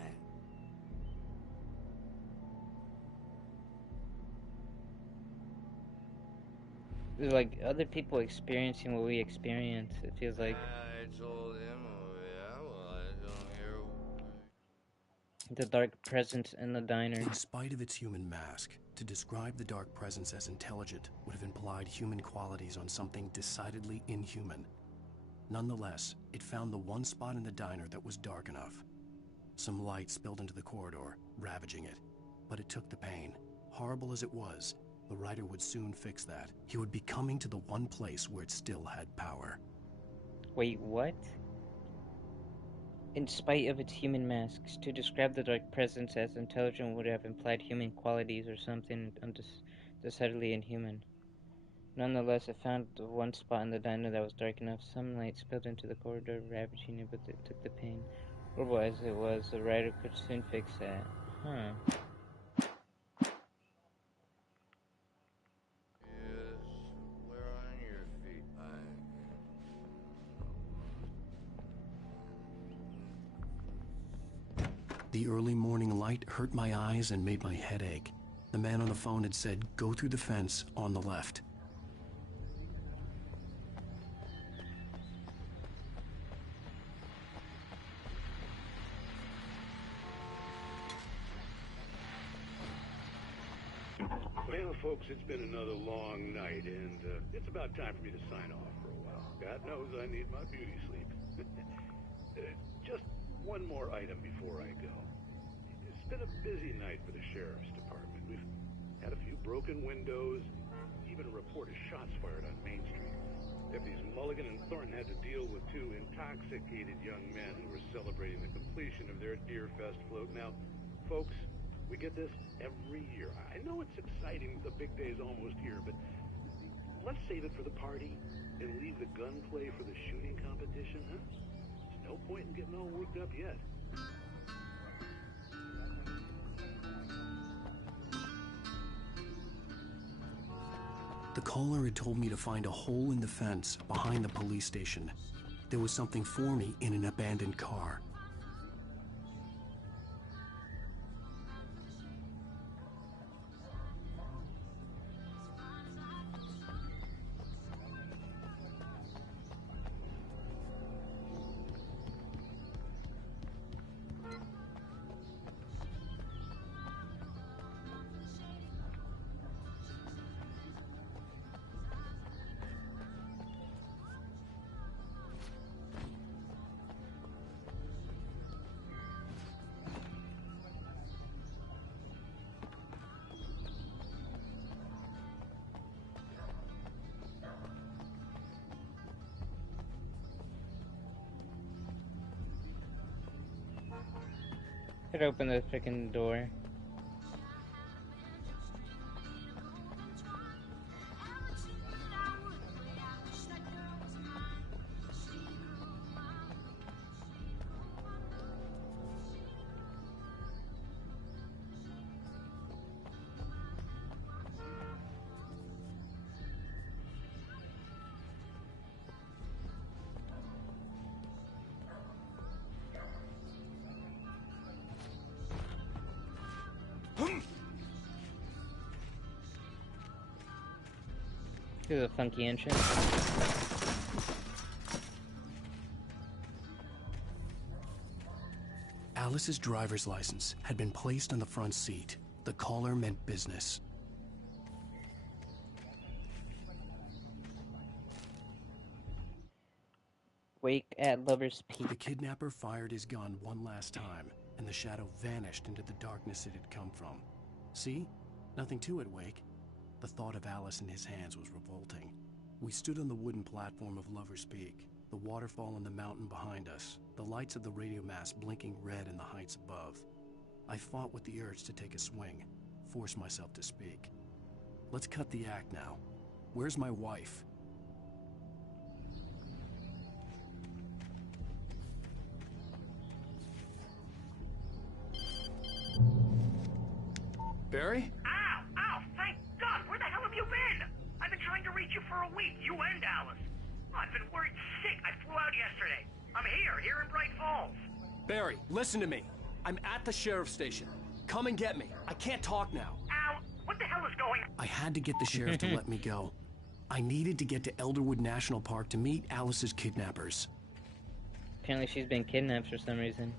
Like other people experiencing what we experience. It feels like I told him, oh yeah, well, I don't hear. the dark presence in the diner. In spite of its human mask, to describe the dark presence as intelligent would have implied human qualities on something decidedly inhuman. Nonetheless, it found the one spot in the diner that was dark enough. Some light spilled into the corridor, ravaging it. But it took the pain. Horrible as it was, the writer would soon fix that. He would be coming to the one place where it still had power. Wait, what? In spite of its human masks, to describe the dark presence as intelligent would have implied human qualities or something decidedly inhuman. Nonetheless, it found the one spot in the diner that was dark enough. Some light spilled into the corridor, ravaging it, but it took the pain. Horrible as it was, the writer could soon fix that. Huh. We're on your feet. The early morning light hurt my eyes and made my head ache. The man on the phone had said, go through the fence on the left. Well, folks, it's been another long night, and it's about time for me to sign off for a while. God knows I need my beauty sleep. Just one more item before I go. It's been a busy night for the sheriff's department. We've had a few broken windows, even a report of shots fired on Main Street. Deputies Mulligan and Thornton had to deal with two intoxicated young men who were celebrating the completion of their Deer Fest float. Now, folks, we get this every year. I know it's exciting, the big day's almost here, but let's save it for the party and leave the gunplay for the shooting competition, huh? There's no point in getting all worked up yet. The caller had told me to find a hole in the fence behind the police station. There was something for me in an abandoned car. Could open the freaking door. This is a funky entrance. Alice's driver's license had been placed on the front seat. The caller meant business. Wake at Lover's Peak. The kidnapper fired his gun one last time, and the shadow vanished into the darkness it had come from. See? Nothing to it, Wake. The thought of Alice in his hands was revolting. We stood on the wooden platform of Lover's Peak, the waterfall on the mountain behind us, the lights of the radio mast blinking red in the heights above. I fought with the urge to take a swing, force myself to speak. Let's cut the act now. Where's my wife? Barry? Ow! Ow! Thank God! Where the hell have you been? I've been trying to reach you for a week, you and Alice. I've been worried sick. I flew out yesterday. I'm here in Bright Falls. Barry, listen to me. I'm at the sheriff's station. Come and get me. I can't talk now. Ow! What the hell is going on? I had to get the sheriff to let me go. I needed to get to Elderwood National Park to meet Alice's kidnappers. Apparently she's been kidnapped for some reason.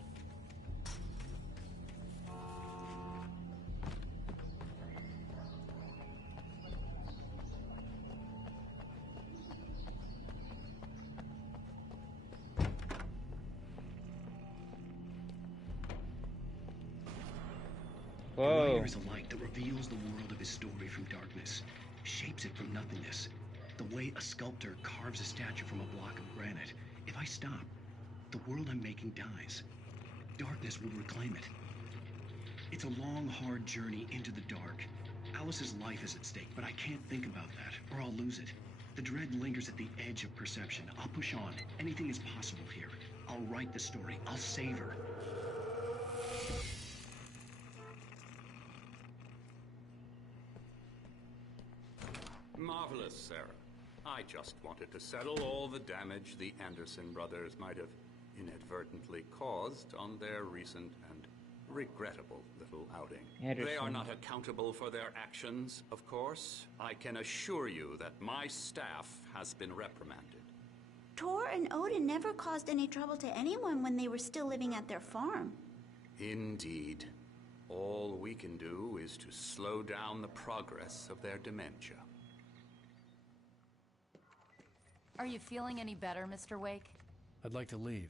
A writer is a light that reveals the world of his story from darkness, shapes it from nothingness. The way a sculptor carves a statue from a block of granite. If I stop, the world I'm making dies. Darkness will reclaim it. It's a long, hard journey into the dark. Alice's life is at stake, but I can't think about that, or I'll lose it. The dread lingers at the edge of perception. I'll push on. Anything is possible here. I'll write the story. I'll save her. Marvelous, Sarah. I just wanted to settle all the damage the Anderson brothers might have inadvertently caused on their recent and regrettable little outing. They are not accountable for their actions, of course. I can assure you that my staff has been reprimanded. Tor and Odin never caused any trouble to anyone when they were still living at their farm. Indeed. All we can do is to slow down the progress of their dementia. Are you feeling any better, Mr. Wake? I'd like to leave.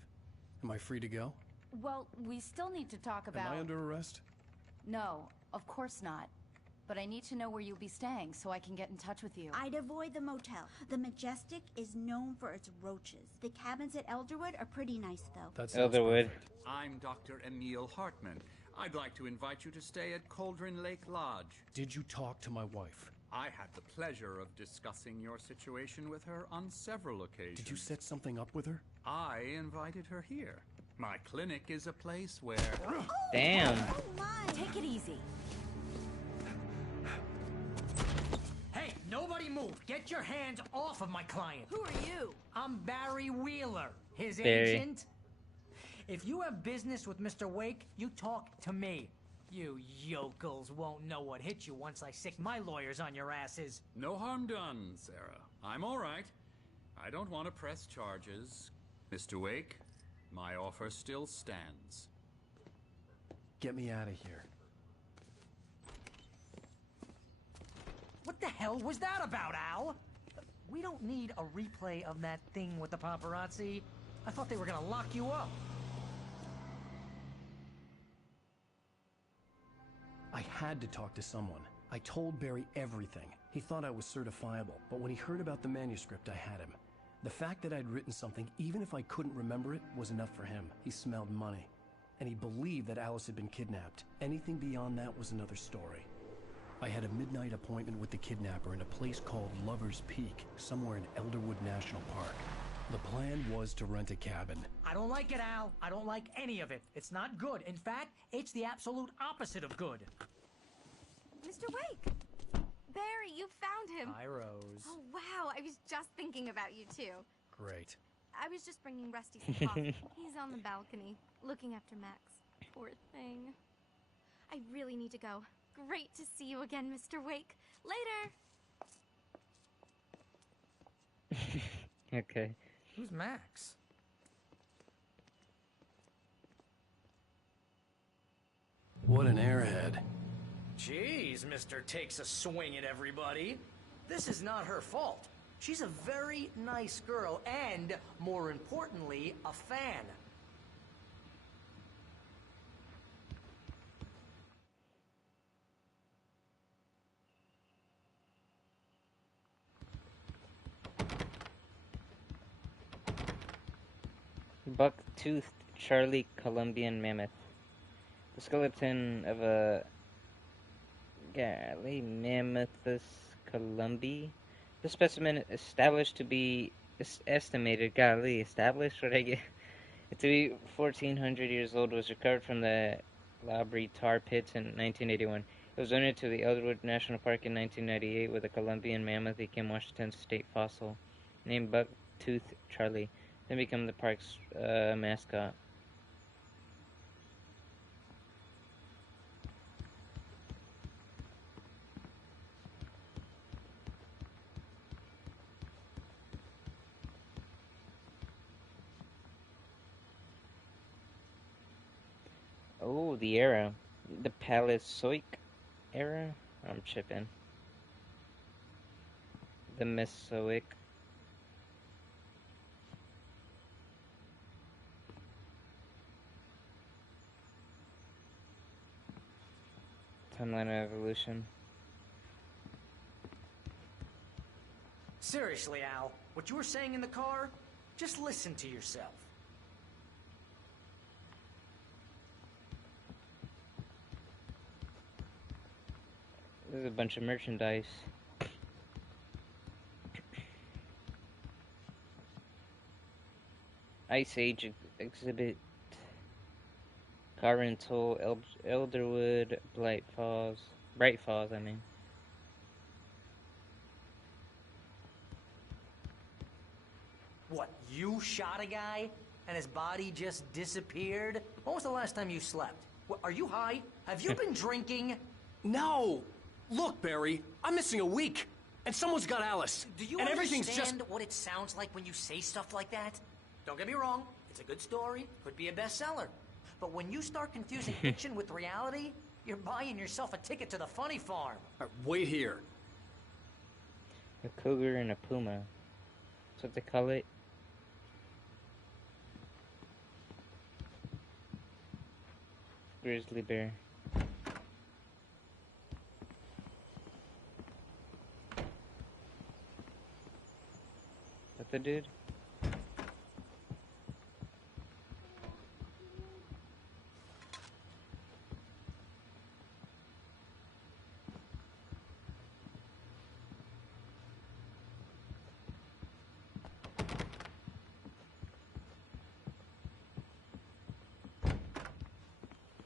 Am I free to go? Well, we still need to talk about... Am I under arrest? No, of course not. But I need to know where you'll be staying so I can get in touch with you. I'd avoid the motel. The Majestic is known for its roaches. The cabins at Elderwood are pretty nice, though. That's Elderwood. I'm Dr. Emil Hartman. I'd like to invite you to stay at Cauldron Lake Lodge. Did you talk to my wife? I had the pleasure of discussing your situation with her on several occasions. Did you set something up with her? I invited her here. My clinic is a place where... Damn. Oh my! Take it easy. Hey, nobody move. Get your hands off of my client. Who are you? I'm Barry Wheeler, his Barry. agent. If you have business with Mr. Wake, you talk to me. You yokels won't know what hit you once I sick my lawyers on your asses. No harm done, Sarah. I'm all right. I don't want to press charges. Mr. Wake, my offer still stands. Get me out of here. What the hell was that about, Al? We don't need a replay of that thing with the paparazzi. I thought they were gonna lock you up. I had to talk to someone. I told Barry everything. He thought I was certifiable, but when he heard about the manuscript, I had him. The fact that I'd written something, even if I couldn't remember it, was enough for him. He smelled money. and he believed that Alice had been kidnapped. Anything beyond that was another story. I had a midnight appointment with the kidnapper in a place called Lover's Peak, somewhere in Elderwood National Park. The plan was to rent a cabin. I don't like it, Al. I don't like any of it. It's not good. In fact, it's the absolute opposite of good. Mr. Wake! Barry, you found him. Hi, Rose. Oh, wow. I was just thinking about you, too. Great. I was just bringing Rusty some coffee. He's on the balcony, looking after Max. Poor thing. I really need to go. Great to see you again, Mr. Wake. Later! Okay. Who's Max? What an airhead. Jeez, Mr. Takes a swing at everybody. This is not her fault. She's a very nice girl and, more importantly, a fan. Buck-toothed Charlie Columbian mammoth. The skeleton of a Mammothus columbi. The specimen established to be established what I get to be 1,400 years old was recovered from the Labrie tar pits in 1981. It was donated to the Elderwood National Park in 1998 with a Columbian mammoth became Washington's state fossil, named Buck-toothed Charlie, then became the park's mascot. Oh, the era. The Paleozoic era? I'm chipping. The Mesozoic. Timeline of evolution. Seriously, Al, what you were saying in the car, just listen to yourself. There's a bunch of merchandise. Ice Age exhibit. Car rental, Elderwood, Bright Falls, I mean. What, you shot a guy and his body just disappeared? When was the last time you slept? What, are you high? Have you been drinking? No! Look, Barry, I'm missing a week, and someone's got Alice. Do you and everything's understand what it sounds like when you say stuff like that? Don't get me wrong, it's a good story, could be a bestseller. But when you start confusing fiction with reality, you're buying yourself a ticket to the funny farm. Wait here. A cougar and a puma. That's what they call it. Grizzly bear. Is that the dude?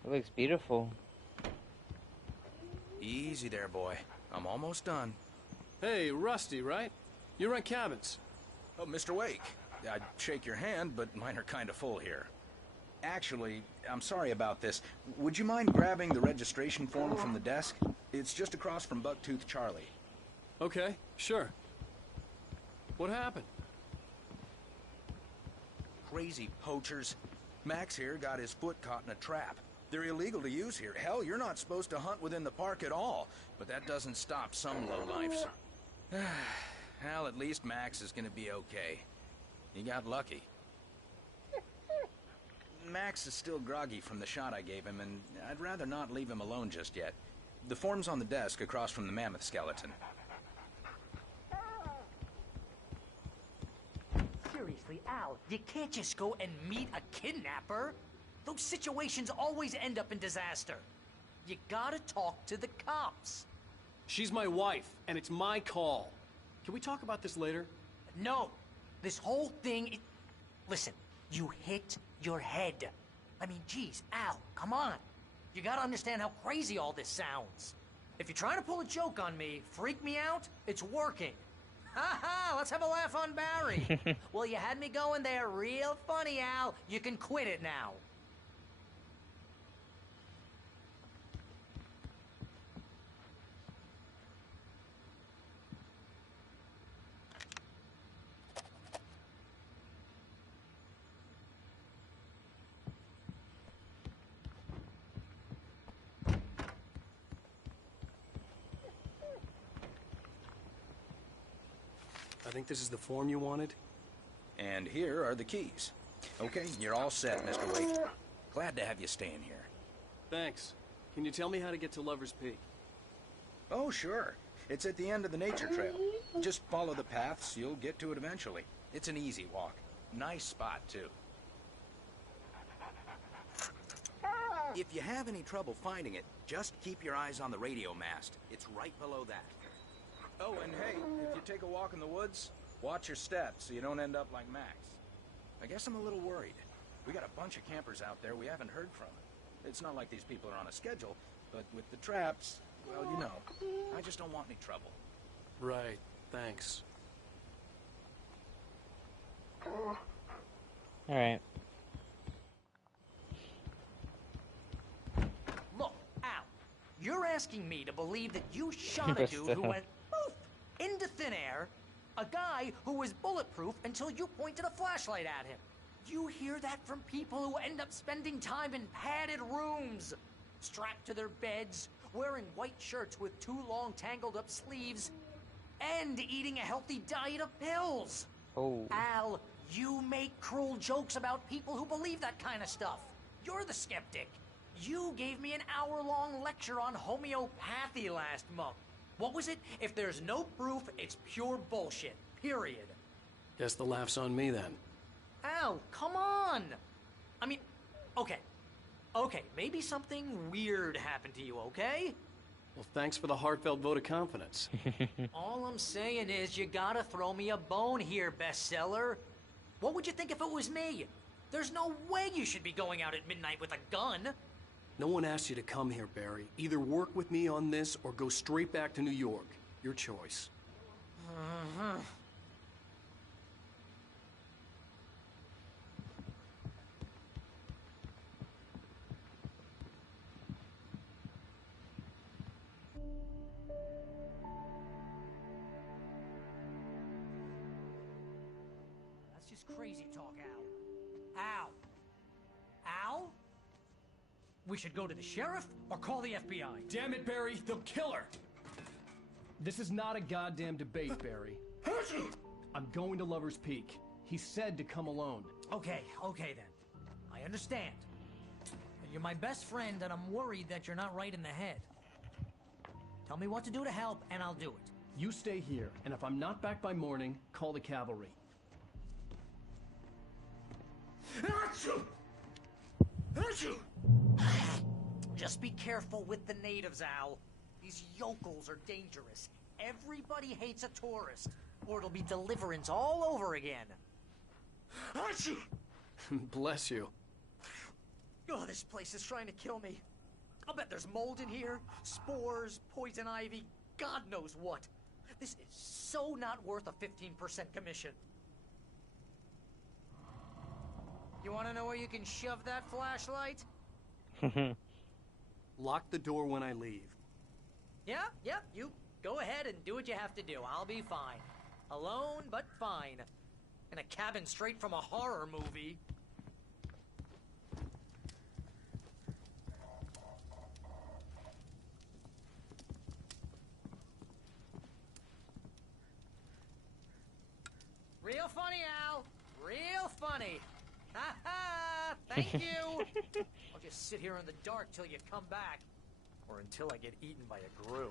It looks beautiful. Easy there, boy. I'm almost done. Hey, Rusty, right? You rent cabins. Oh, Mr. Wake. I'd shake your hand, but mine are kind of full here. Actually, I'm sorry about this. Would you mind grabbing the registration form from the desk? It's just across from Buck-toothed Charlie. Okay, sure. What happened? Crazy poachers. Max here got his foot caught in a trap. They're illegal to use here. Hell, you're not supposed to hunt within the park at all. But that doesn't stop some lowlifes. Well, at least Max is gonna be okay. He got lucky. Max is still groggy from the shot I gave him, and I'd rather not leave him alone just yet. The form's on the desk across from the mammoth skeleton. Seriously, Al, you can't just go and meet a kidnapper. Those situations always end up in disaster. You gotta talk to the cops. She's my wife, and it's my call. Can we talk about this later? No. This whole thing... Listen, you hit your head. I mean, geez, Al, come on. You gotta understand how crazy all this sounds. If you're trying to pull a joke on me, freak me out, it's working. Ha ha, let's have a laugh on Barry. Well, you had me going there real funny, Al. You can quit it now. I think this is the form you wanted. And here are the keys. Okay, you're all set, Mr. Wake. Glad to have you staying here. Thanks. Can you tell me how to get to Lover's Peak? Oh, sure. It's at the end of the nature trail. Just follow the paths, you'll get to it eventually. It's an easy walk. Nice spot, too. If you have any trouble finding it, just keep your eyes on the radio mast. It's right below that. Oh, and hey, if you take a walk in the woods, watch your steps so you don't end up like Max. I guess I'm a little worried. We got a bunch of campers out there we haven't heard from. It's not like these people are on a schedule, but with the traps, well, you know, I just don't want any trouble. Right, thanks. Alright. Look, Al, you're asking me to believe that you shot a dude who went poof into thin air, a guy who was bulletproof until you pointed a flashlight at him. You hear that from people who end up spending time in padded rooms, strapped to their beds, wearing white shirts with too long tangled up sleeves, and eating a healthy diet of pills. Oh. Al, you make cruel jokes about people who believe that kind of stuff. You're the skeptic. You gave me an hour-long lecture on homeopathy last month. What was it? If there's no proof, it's pure bullshit. Period. Guess the laugh's on me then. Al, come on! I mean, okay. Okay, maybe something weird happened to you, okay? Well, thanks for the heartfelt vote of confidence. All I'm saying is you gotta throw me a bone here, bestseller. What would you think if it was me? There's no way you should be going out at midnight with a gun. No one asked you to come here, Barry. Either work with me on this or go straight back to New York. Your choice. That's just crazy talk, Al. Al? Al? We should go to the sheriff or call the FBI. Damn it, Barry, they'll kill her! This is not a goddamn debate, Barry. I'm going to Lover's Peak. He said to come alone. Okay then. I understand. You're my best friend, and I'm worried that you're not right in the head. Tell me what to do to help, and I'll do it. You stay here, and if I'm not back by morning, call the cavalry. Just be careful with the natives, Al. These yokels are dangerous. Everybody hates a tourist, or it'll be Deliverance all over again. Bless you. Oh, this place is trying to kill me. I'll bet there's mold in here, spores, poison ivy, God knows what. This is so not worth a 15% commission. You want to know where you can shove that flashlight? Lock the door when I leave. Yeah, you go ahead and do what you have to do. I'll be fine. Alone, but fine. In a cabin straight from a horror movie. Real funny, Al. Real funny. Ha ha! Thank you! I'll just sit here in the dark till you come back. Or until I get eaten by a grue.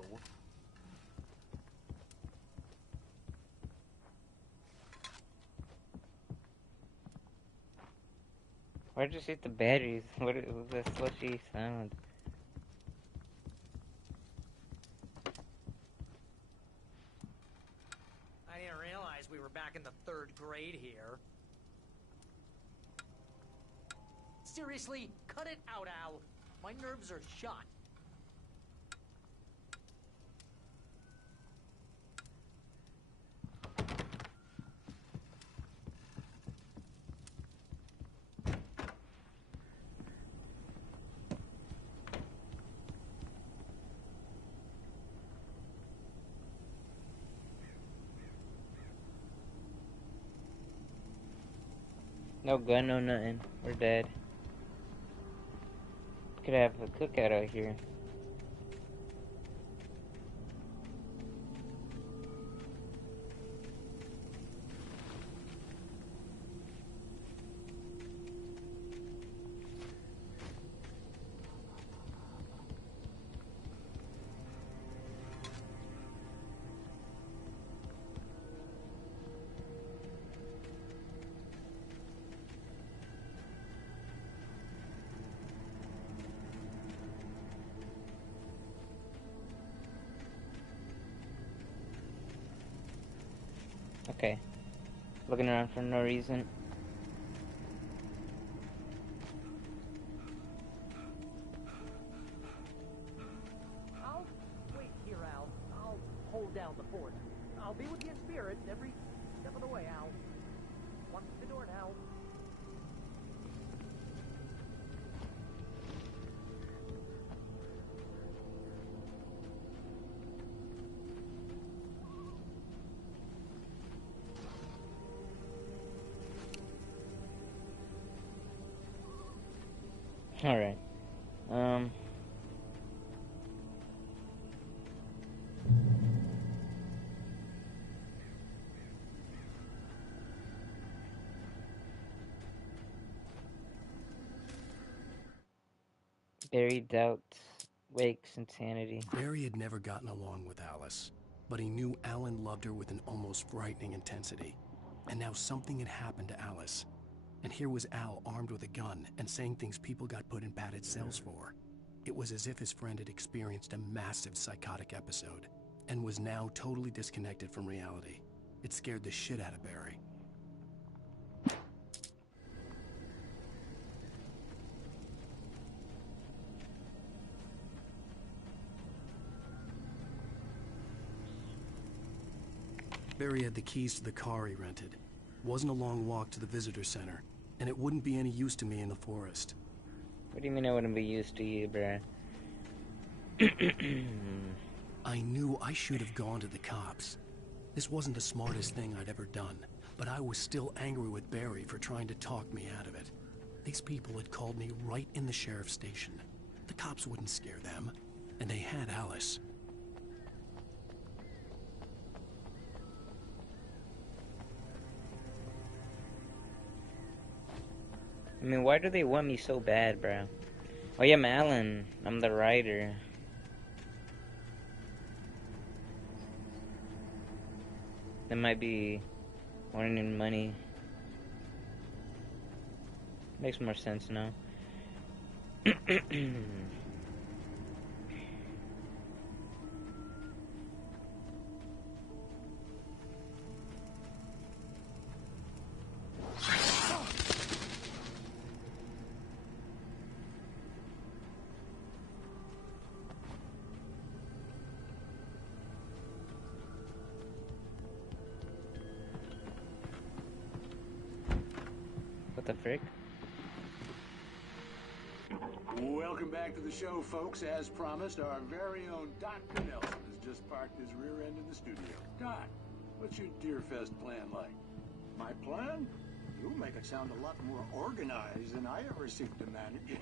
Why'd you shoot the batteries? What was that slushy sound? I didn't realize we were back in the 3rd grade here. Seriously, cut it out, Al. My nerves are shot. No gun, no nothing. We're dead. Could have a cookout out here. Okay. Looking around for no reason. I'll wait here, Al. I'll hold down the fort. I'll be with you in spirit every step of the way, Al. One to the door now. Alright. Barry doubts Wake's insanity. Barry had never gotten along with Alice, but he knew Alan loved her with an almost frightening intensity. And now something had happened to Alice. And here was Al armed with a gun and saying things people got put in padded cells for. It was as if his friend had experienced a massive psychotic episode and was now totally disconnected from reality. It scared the shit out of Barry. Barry had the keys to the car he rented. Wasn't a long walk to the visitor center, and it wouldn't be any use to me in the forest. What do you mean I wouldn't be used to you, bruh? I knew I should have gone to the cops. This wasn't the smartest thing I'd ever done, but I was still angry with Barry for trying to talk me out of it. These people had called me right in the sheriff's station. The cops wouldn't scare them, and they had Alice. I mean, why do they want me so bad, bro? Oh yeah, I'm Alan. I'm the writer. They might be wanting money. Makes more sense now. What the frick? Welcome back to the show, folks. As promised, our very own Dr. Nelson has just parked his rear end in the studio. Doc, what's your Deerfest plan like? My plan? You make it sound a lot more organized than I ever seem to manage.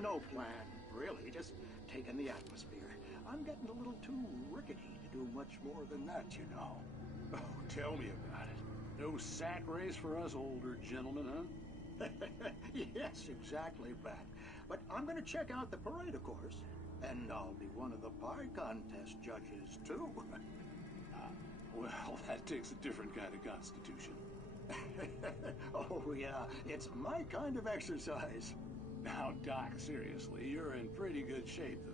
No plan, really. Just taking the atmosphere. I'm getting a little too rickety to do much more than that, you know. Oh, tell me about it. No sack race for us older gentlemen, huh? Yes, exactly, Pat. But I'm going to check out the parade, of course. And I'll be one of the pie contest judges, too. Well, that takes a different kind of constitution. Oh, yeah, it's my kind of exercise. Now, Doc, seriously, you're in pretty good shape, though.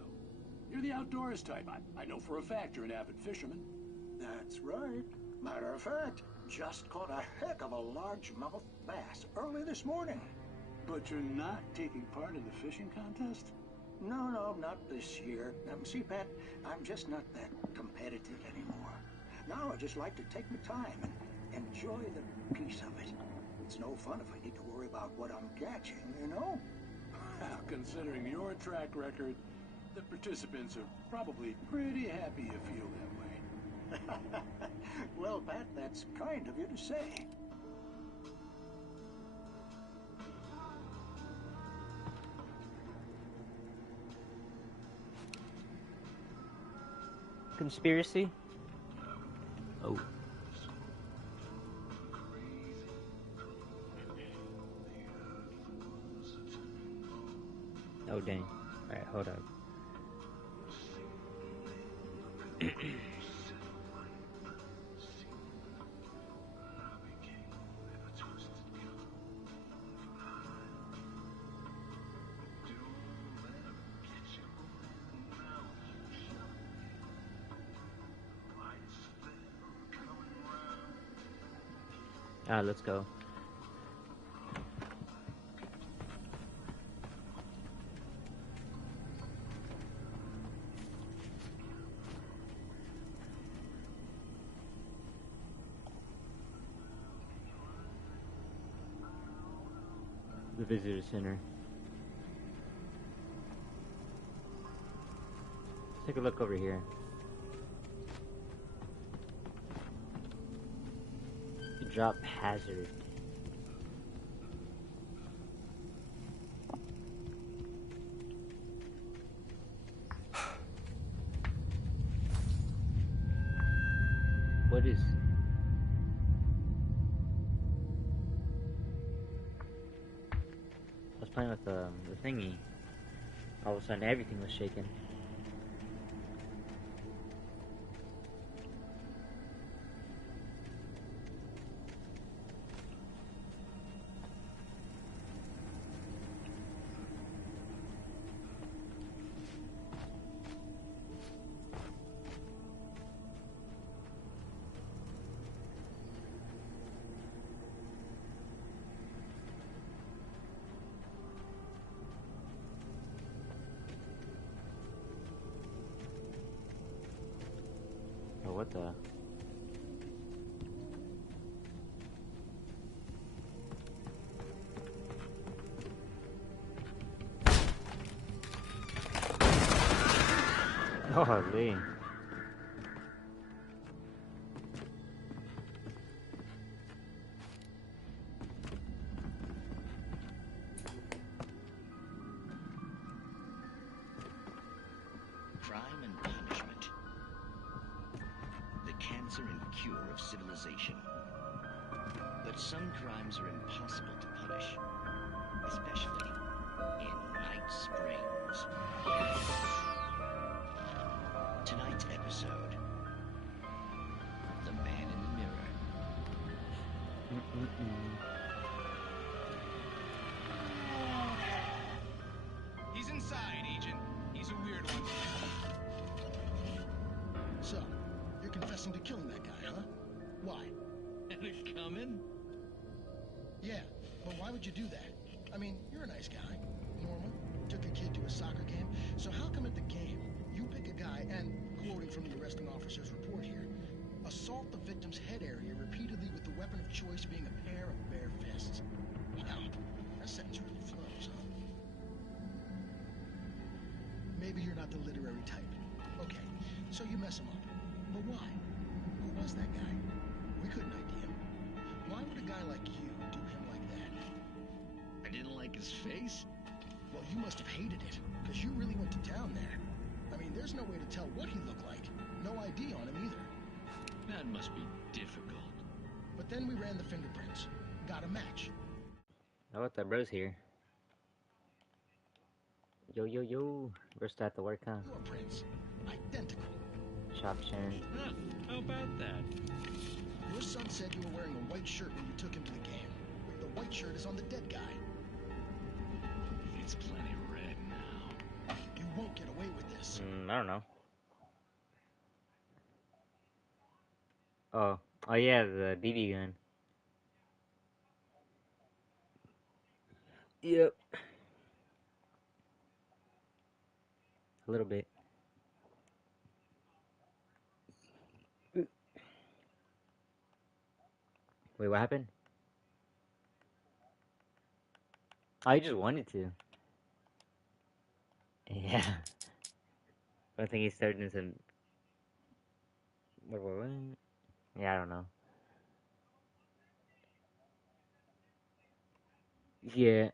You're the outdoors type. I know for a fact you're an avid fisherman. That's right. Matter of fact, just caught a heck of a largemouth bass early this morning. But you're not taking part in the fishing contest? No, not this year. See, Pat, I'm just not that competitive anymore. Now I just like to take my time and enjoy the peace of it. It's no fun if I need to worry about what I'm catching, you know? Well, considering your track record, the participants are probably pretty happy you feel that way. Well, Pat, that's kind of you to say. Conspiracy? Oh. Oh, dang. Alright, hold up. Let's go. The visitor center. Let's take a look over here. Drop hazard. What is... I was playing with the thingy. All of a sudden everything was shaking. Oh, what the... Holy. Crime and punishment. The cancer and cure of civilization. But some crimes are impossible to punish, especially in Night Springs. Tonight's episode, The Man in the Mirror. He's inside, Agent. He's a weird one. So, you're confessing to killing that guy, huh? Why? Had it coming? Yeah, but why would you do that? I mean, you're a nice guy. Normal. Took a kid to a soccer game. So how come at the game, you pick a guy and, quoting from the arresting officer's report here, assault the victim's head area repeatedly with the weapon of choice being a pair of bare fists? Wow, that sentence really flows, huh? Maybe you're not the literary type. Okay, so you mess him up. But why? Who was that guy? We couldn't ID him. Why would a guy like you do him like that? I didn't like his face? Well, you must have hated it, because you really went to town there. I mean, there's no way to tell what he looked like. No ID on him either. That must be difficult. But then we ran the fingerprints. Got a match. Oh, what the bro's here. Yo, yo, yo. We're still at the work, huh? Your prints. Identical. Shop sharing. How about that? Your son said you were wearing a white shirt when you took him to the game. The white shirt is on the dead guy. It's plenty red now. You won't get away with this. I don't know. Oh yeah, the BB gun. Yep. A little bit. Wait, what happened? I just wanted to. Yeah. I think he started in some. What? Yeah, I don't know. Yeah.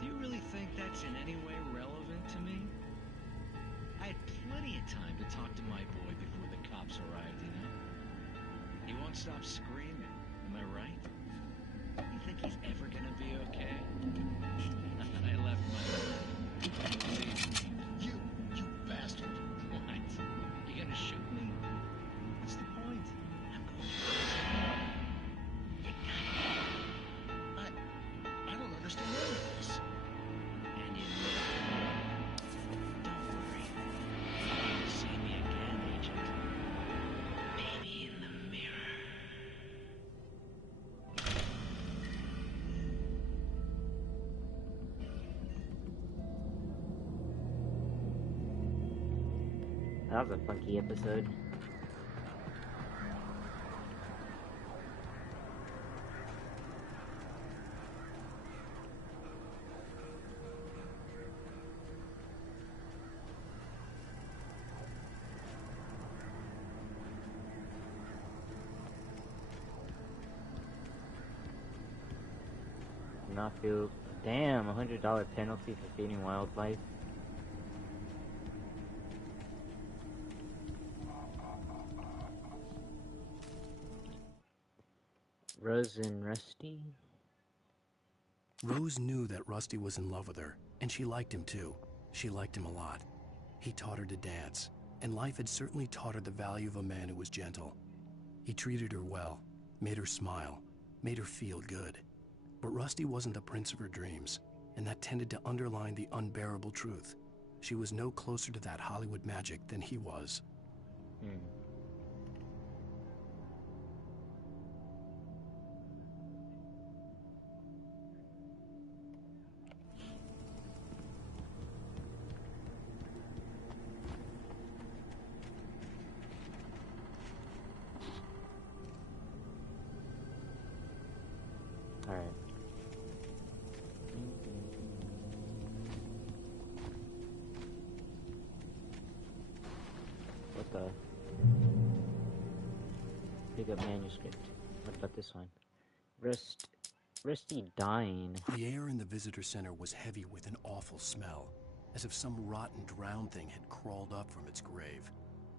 Do you really think that's in any way relevant to me? I had plenty of time to talk to my boy before the cops arrived, you know? He won't stop screaming, am I right? You think he's ever gonna be okay? I left my... Please. You bastard. What? You gonna shoot me? What's the point? I'm going to I don't understand any of this. And you know, don't worry. You'll see me again, Agent. Maybe in the mirror. That was a funky episode. Not feel. Damn, $100 penalty for feeding wildlife. Rose and Rusty? Rose knew that Rusty was in love with her, and she liked him too. She liked him a lot. He taught her to dance, and life had certainly taught her the value of a man who was gentle. He treated her well, made her smile, made her feel good. But Rusty wasn't the prince of her dreams, and that tended to underline the unbearable truth. She was no closer to that Hollywood magic than he was. Alright. What the? Pick up manuscript. What about this one? Rusty dying. The air in the visitor center was heavy with an awful smell, as if some rotten drowned thing had crawled up from its grave.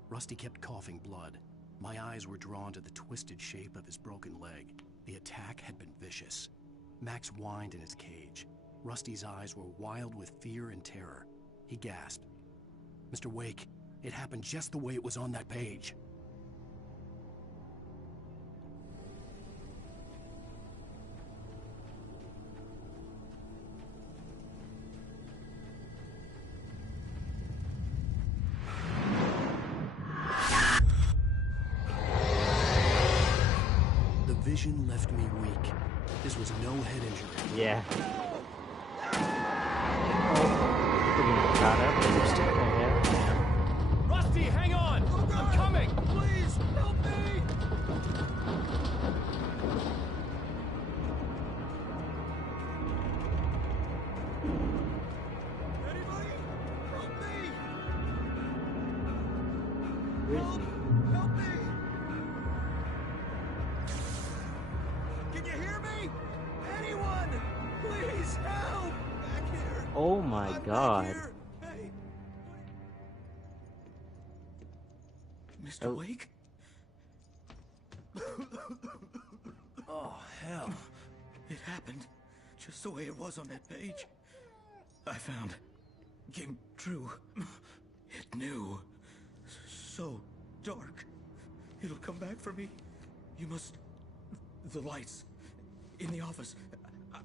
Rusty kept coughing blood. My eyes were drawn to the twisted shape of his broken leg. The attack had been vicious. Max whined in his cage. Rusty's eyes were wild with fear and terror. He gasped. Mr. Wake, it happened just the way it was on that page. The vision left me weak. This was no head injury. Yeah. Rusty, hang on! I'm coming! Please, help me! Anybody? Help me! Where is he? Help me! Can you hear me? Anyone? Please help! Back here! Oh my god. Here. Hey! Mr. Wake? Oh, hell. It happened just the way it was on that page. I found came true. It knew. So dark. It'll come back for me. You must... The lights. In the office.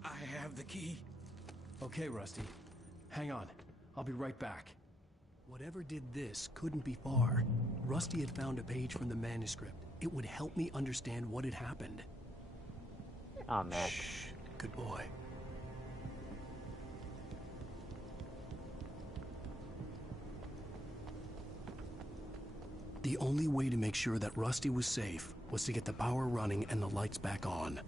I have the key. Okay, Rusty. Hang on. I'll be right back. Whatever did this couldn't be far. Rusty had found a page from the manuscript. It would help me understand what had happened. Oh, man. Shh. Good boy. The only way to make sure that Rusty was safe was to get the power running and the lights back on.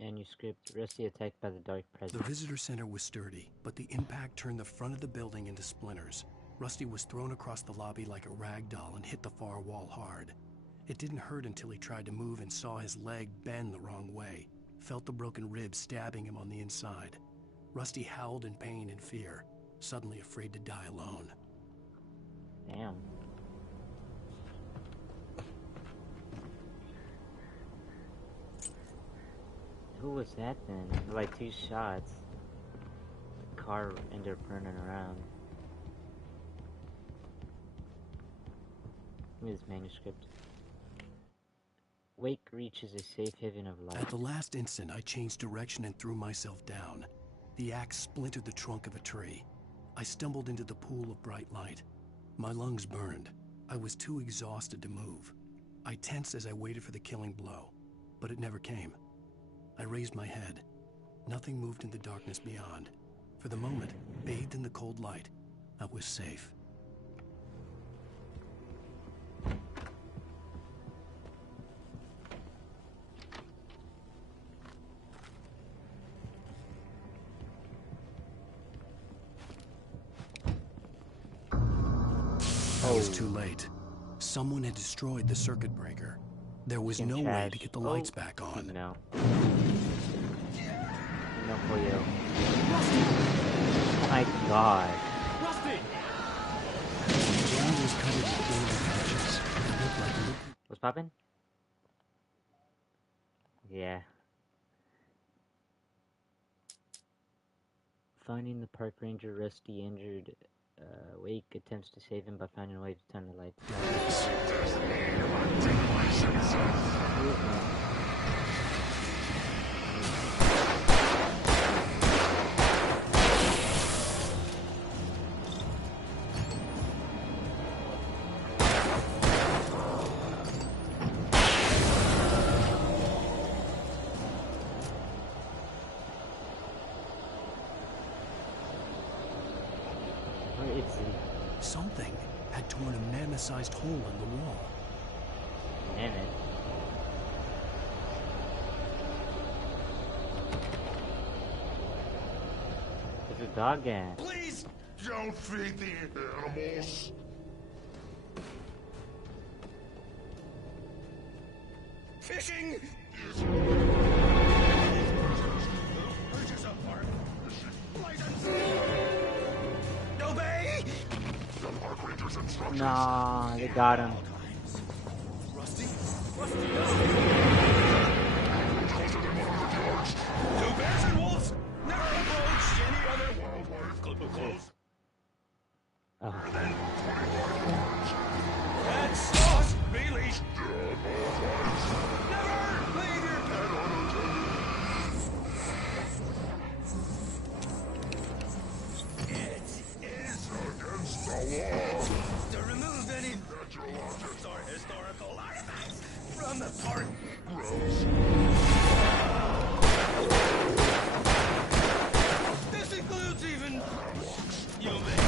Manuscript. Rusty attacked by the dark presence. The visitor center was sturdy, but the impact turned the front of the building into splinters. Rusty was thrown across the lobby like a rag doll and hit the far wall hard. It didn't hurt until he tried to move and saw his leg bend the wrong way. Felt the broken ribs stabbing him on the inside. Rusty howled in pain and fear, suddenly afraid to die alone. Damn. Who was that then? Like 2 shots. The car ended up running around. Give me this manuscript. Wake reaches a safe haven of light. At the last instant, I changed direction and threw myself down. The axe splintered the trunk of a tree. I stumbled into the pool of bright light. My lungs burned. I was too exhausted to move. I tensed as I waited for the killing blow, but it never came. I raised my head. Nothing moved in the darkness beyond. For the moment, bathed in the cold light, I was safe. I was too late. Someone had destroyed the circuit breaker. There was no way to get the lights back on. No. No for you. My God. Rusty! The ground was covered with golden patches. It looked like What's poppin'? Yeah. Finding the park ranger, Rusty injured. Wake attempts to save him by finding a way to turn the lights Something had torn a mammoth-sized hole in the wall. Mammoth? There's a dog in. Please don't feed the animals. Fishing! Obey! The park ranger's instructions. Nah, they got him. Rusty? Rusty, no! Closer than 100 yards. 2 bears and wolves! Never approach any other wildlife. Close. Oh. Then 25 yards. That's us, Bailey! Never leave your pet unattended. It is against the law to remove any natural objects or historical artifacts from the park. Gross. This includes even you, man.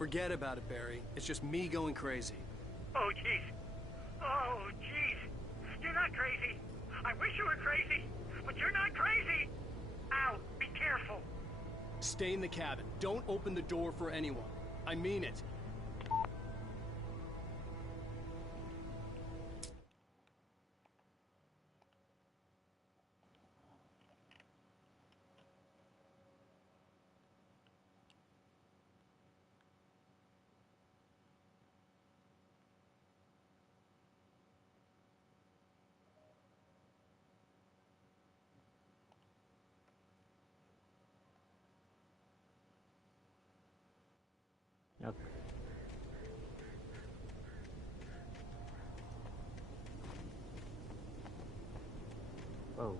Forget about it, Barry. It's just me going crazy. Oh, jeez. Oh, jeez. You're not crazy. I wish you were crazy, but you're not crazy. Ow, be careful. Stay in the cabin. Don't open the door for anyone. I mean it. Okay. Whoa.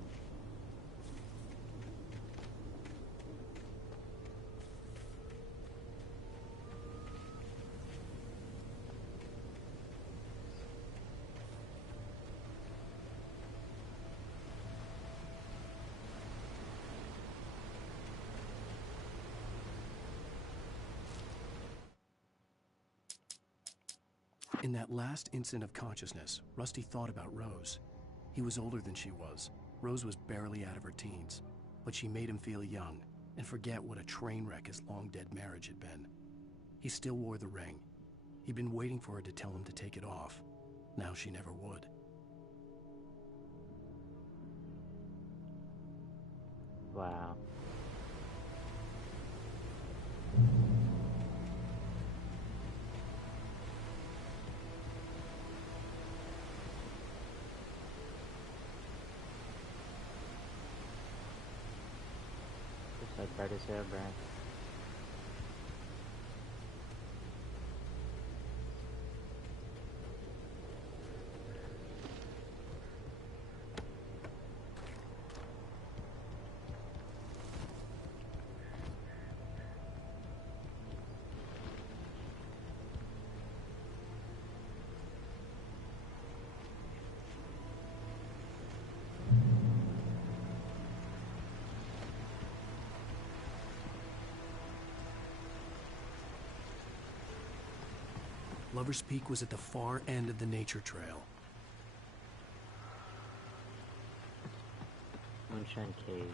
In that last instant of consciousness, Rusty thought about Rose. He was older than she was. Rose was barely out of her teens, but she made him feel young and forget what a train wreck his long-dead marriage had been. He still wore the ring. He'd been waiting for her to tell him to take it off. Now she never would. Wow. Looks like bright as hell, Brian. Lover's Peak was at the far end of the nature trail. Moonshine Cave.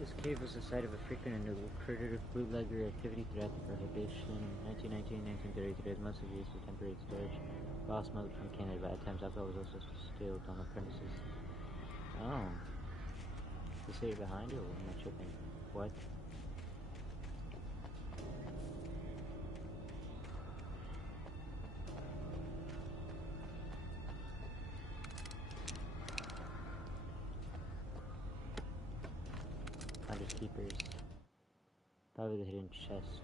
This cave was the site of a frequent and lucrative bootlegger activity throughout the Prohibition. In 1919 and 1933, it was mostly used for temporary storage. Raw smoke from Canada, but at times alcohol was also distilled on the premises. Oh. Is it behind you, or am I tripping? What? Finders keepers. Probably the hidden chests.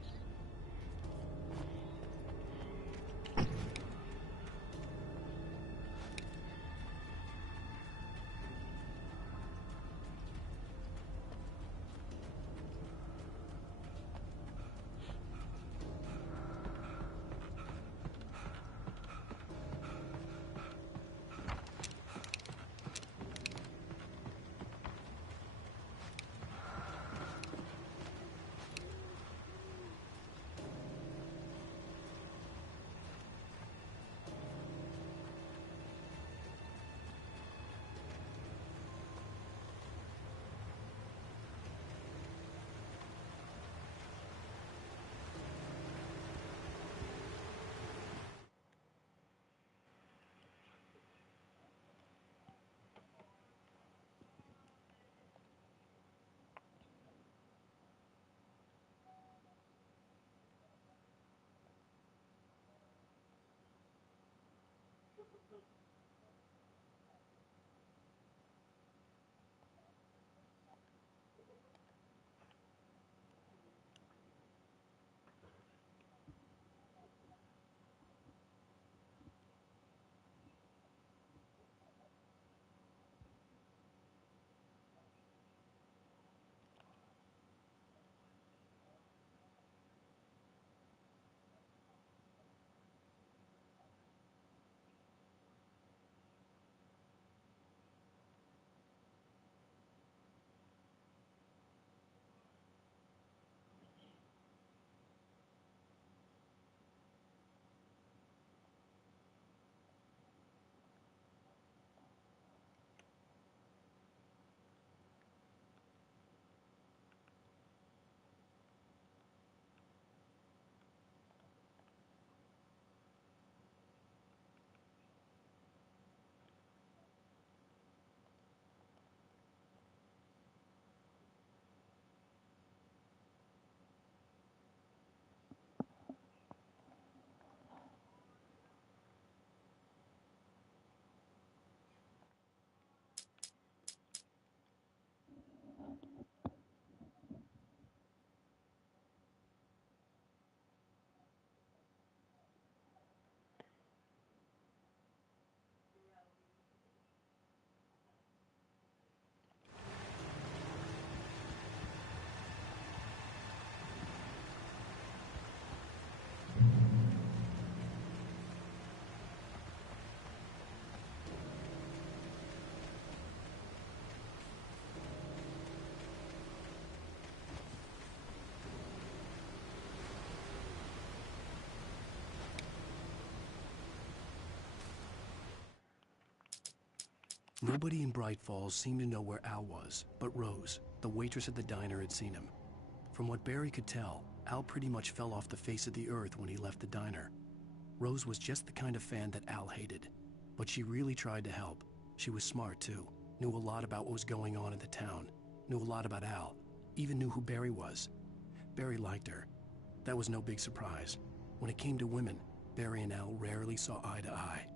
Nobody in Bright Falls seemed to know where Al was, but Rose, the waitress at the diner, had seen him. From what Barry could tell, Al pretty much fell off the face of the earth when he left the diner. Rose was just the kind of fan that Al hated, but she really tried to help. She was smart, too, knew a lot about what was going on in the town, knew a lot about Al, even knew who Barry was. Barry liked her. That was no big surprise. When it came to women, Barry and Al rarely saw eye to eye.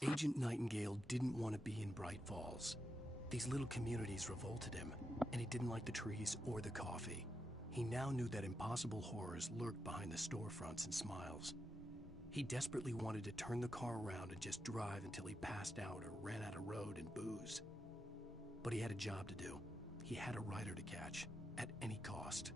Agent Nightingale didn't want to be in Bright Falls. These little communities revolted him, and he didn't like the trees or the coffee. He now knew that impossible horrors lurked behind the storefronts and smiles. He desperately wanted to turn the car around and just drive until he passed out or ran out of road and booze. But he had a job to do. He had a rider to catch, at any cost.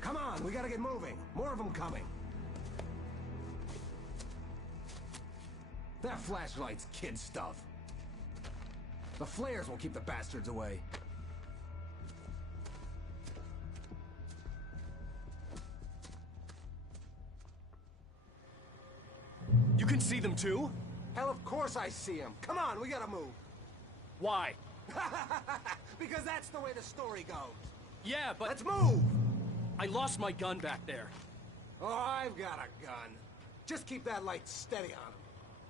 Come on, we gotta get moving. More of them coming. That flashlight's kid stuff. The flares will keep the bastards away. You can see them too? Hell, of course I see them. Come on, we gotta move. Why? Because that's the way the story goes. Yeah, but... Let's move! I lost my gun back there. Oh, I've got a gun. Just keep that light steady on him.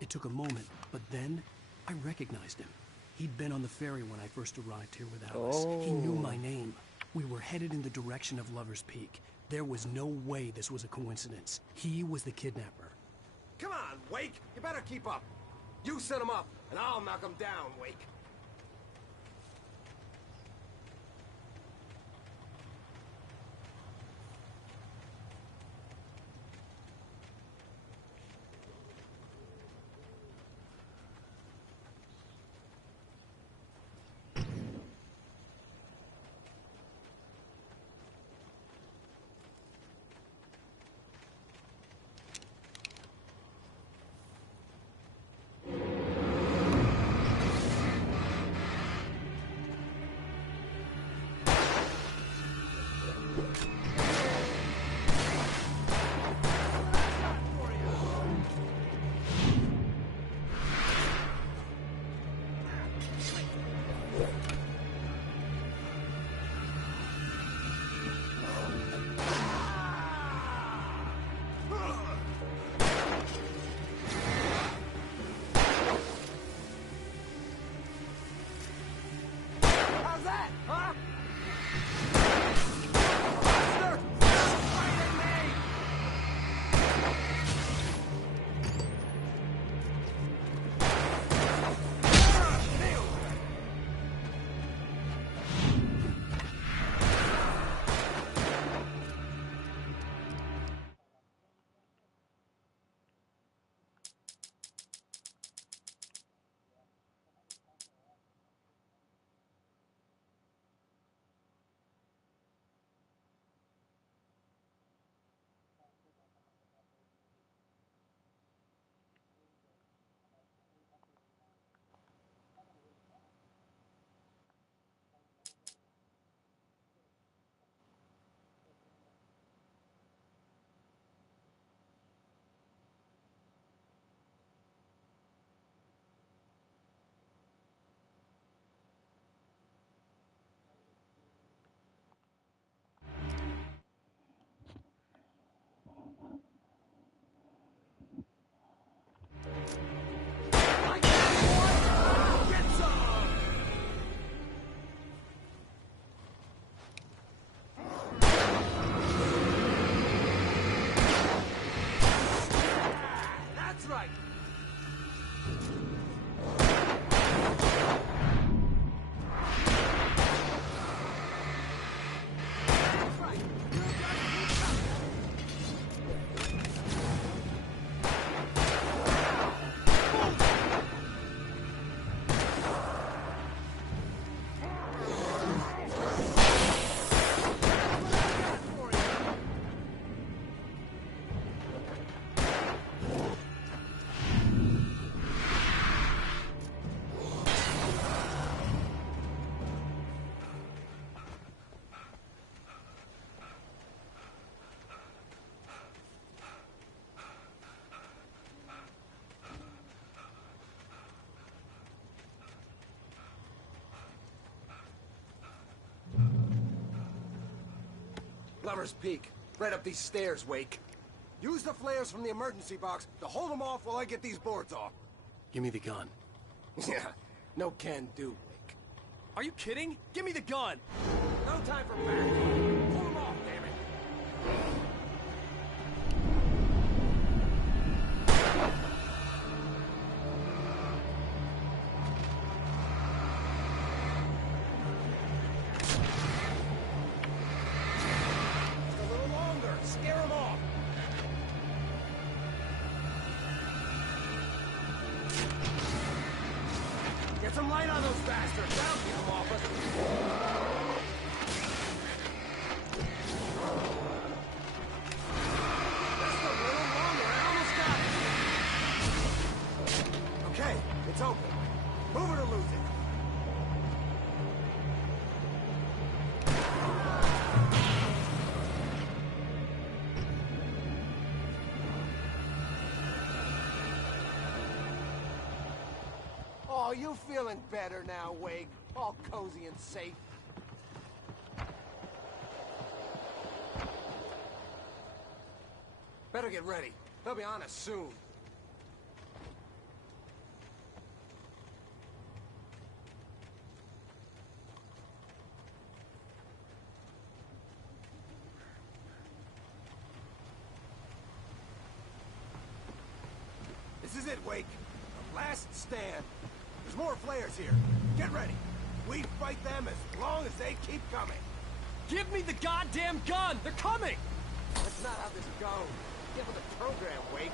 It took a moment, but then I recognized him. He'd been on the ferry when I first arrived here with Alice. He knew my name. We were headed in the direction of Lover's Peak. There was no way this was a coincidence. He was the kidnapper. Come on, Wake! You better keep up. You set him up, and I'll knock him down, Wake. Lover's Peak. Right up these stairs, Wake. Use the flares from the emergency box to hold them off while I get these boards off. Give me the gun. Yeah, no can do, Wake. Are you kidding? Give me the gun! No time for back. Pull them off, damn it. A little longer. Scare them off. Get some light on those bastards. That'll keep them off us. Just a little longer. I almost got it. Okay, it's open. Move it or lose it. Oh, you feeling better now, Wake? All cozy and safe. Better get ready. They'll be on us soon. This is it, Wake. The last stand. There's more flares here. Get ready. We fight them as long as they keep coming. Give me the goddamn gun! They're coming! That's not how this goes. Get with the program, Wake.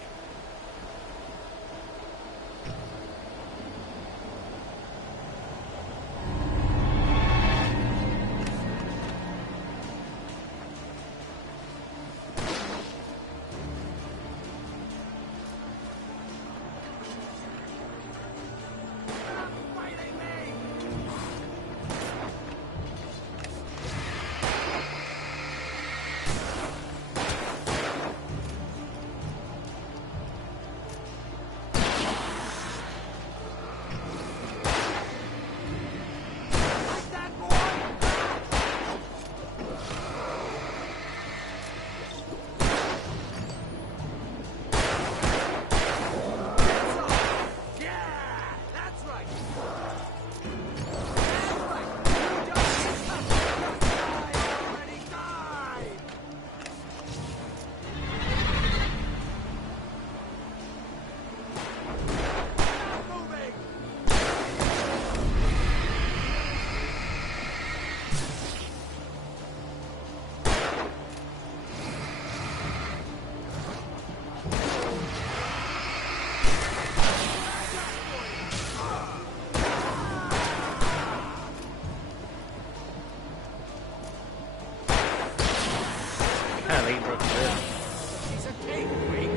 Piece of cake, Wake.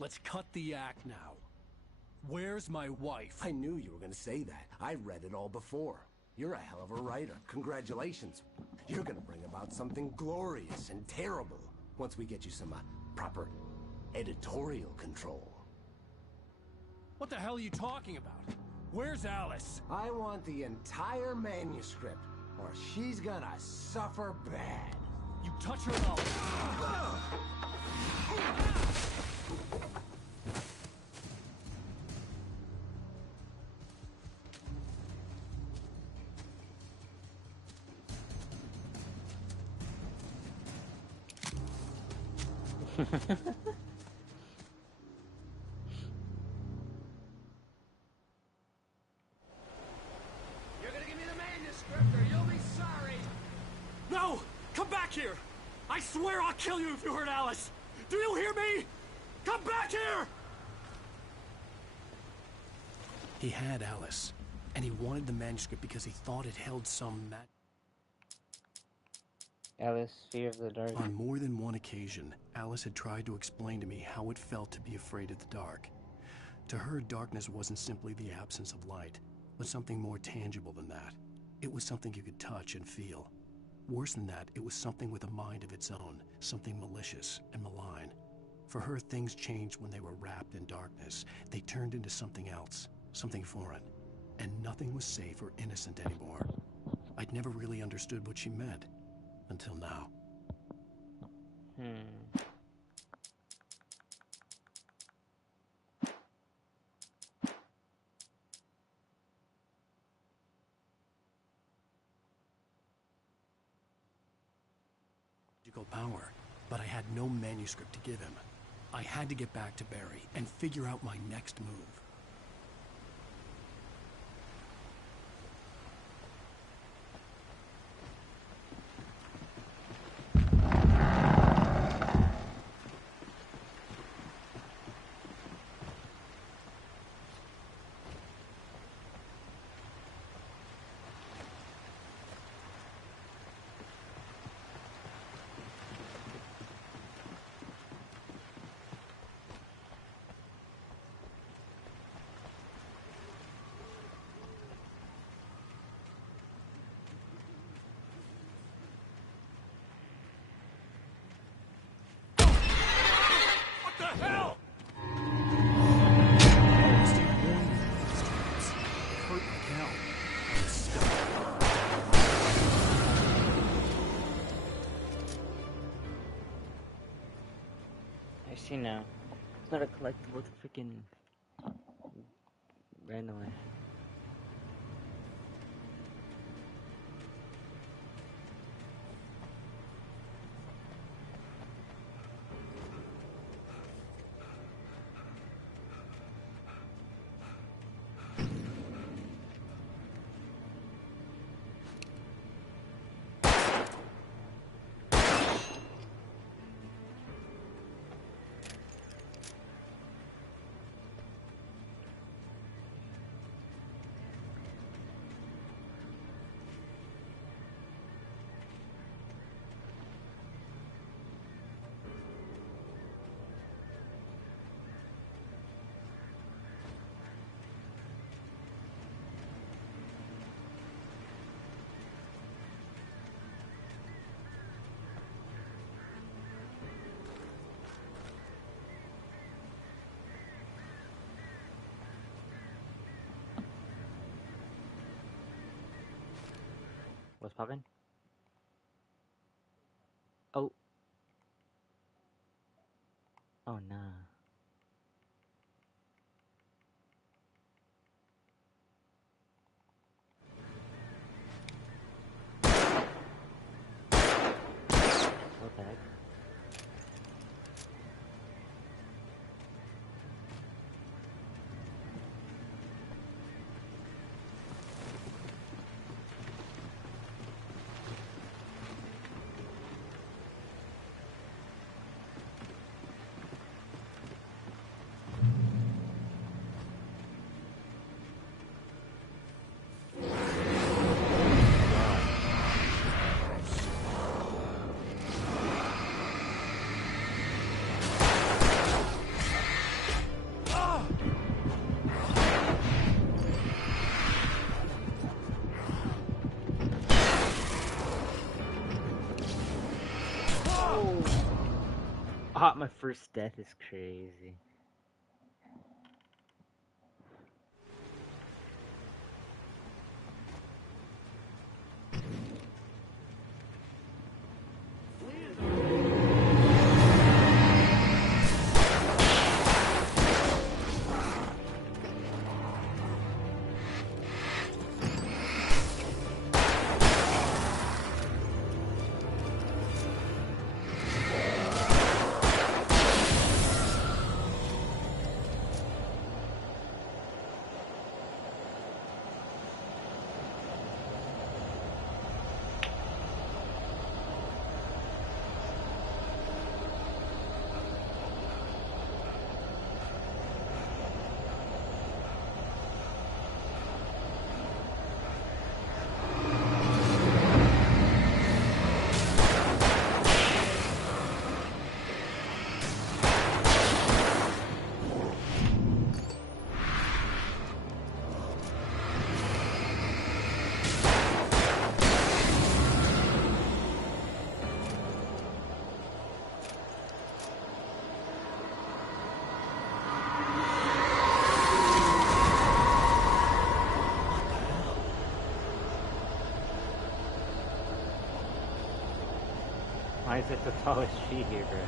Let's cut the act now. Where's my wife? I knew you were going to say that. I read it all before. You're a hell of a writer. Congratulations. You're going to bring about something glorious and terrible once we get you some proper editorial control. What the hell are you talking about? Where's Alice? I want the entire manuscript, or she's gonna suffer bad. You touch her and I'll... here! I swear I'll kill you if you hurt Alice! Do you hear me? Come back here! He had Alice, and he wanted the manuscript because he thought it held some Alice, fear of the dark. On more than one occasion, Alice had tried to explain to me how it felt to be afraid of the dark. To her, darkness wasn't simply the absence of light, but something more tangible than that. It was something you could touch and feel. Worse than that, it was something with a mind of its own, something malicious and malign. For her, things changed when they were wrapped in darkness. They turned into something else, something foreign, and nothing was safe or innocent anymore. I'd never really understood what she meant, until now. Power, but I had no manuscript to give him. I had to get back to Barry and figure out my next move. I see now. It's not a collectible, it's a freaking randomly. What's poppin'? Oh. Oh, nah. What the heck? My first death is crazy. Why is it the tallest tree here, bro?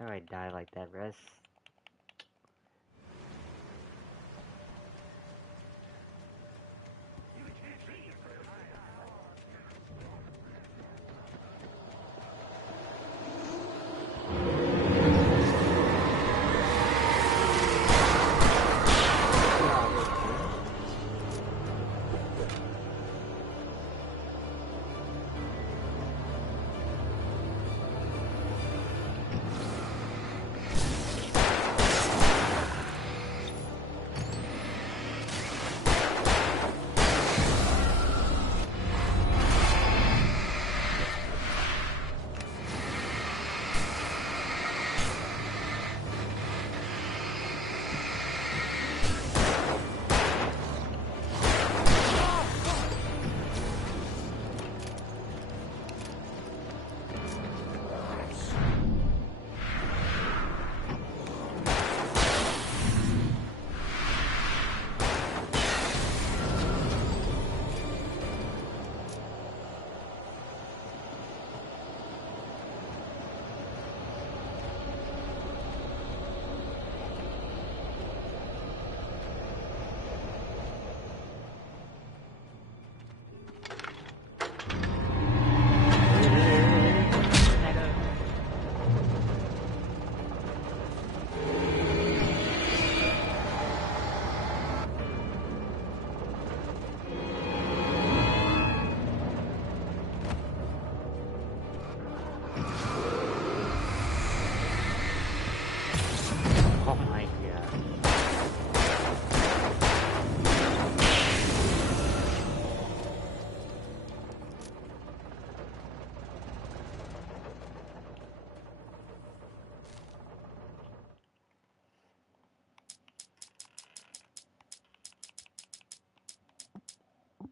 I die like that, Russ?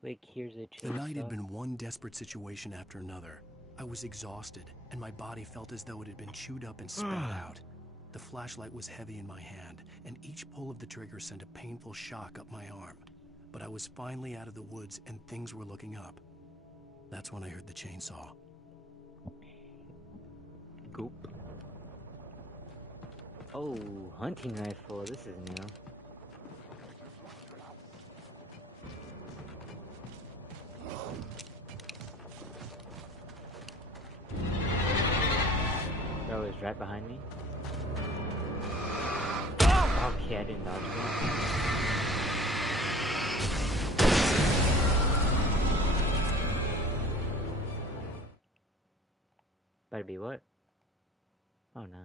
Like, here's a chainsaw. The night had been one desperate situation after another. I was exhausted, and my body felt as though it had been chewed up and spat out. The flashlight was heavy in my hand, and each pull of the trigger sent a painful shock up my arm. But I was finally out of the woods, and things were looking up. That's when I heard the chainsaw. Goop. Oh, hunting rifle. This is new. Bro, it's right behind me. Okay, I didn't dodge that. Gotta be what? Oh no.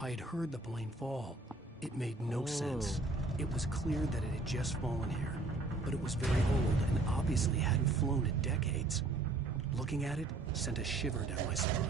I had heard the plane fall. It made no sense. It was clear that it had just fallen here, but it was very old and obviously hadn't flown in decades. Looking at it sent a shiver down my spine.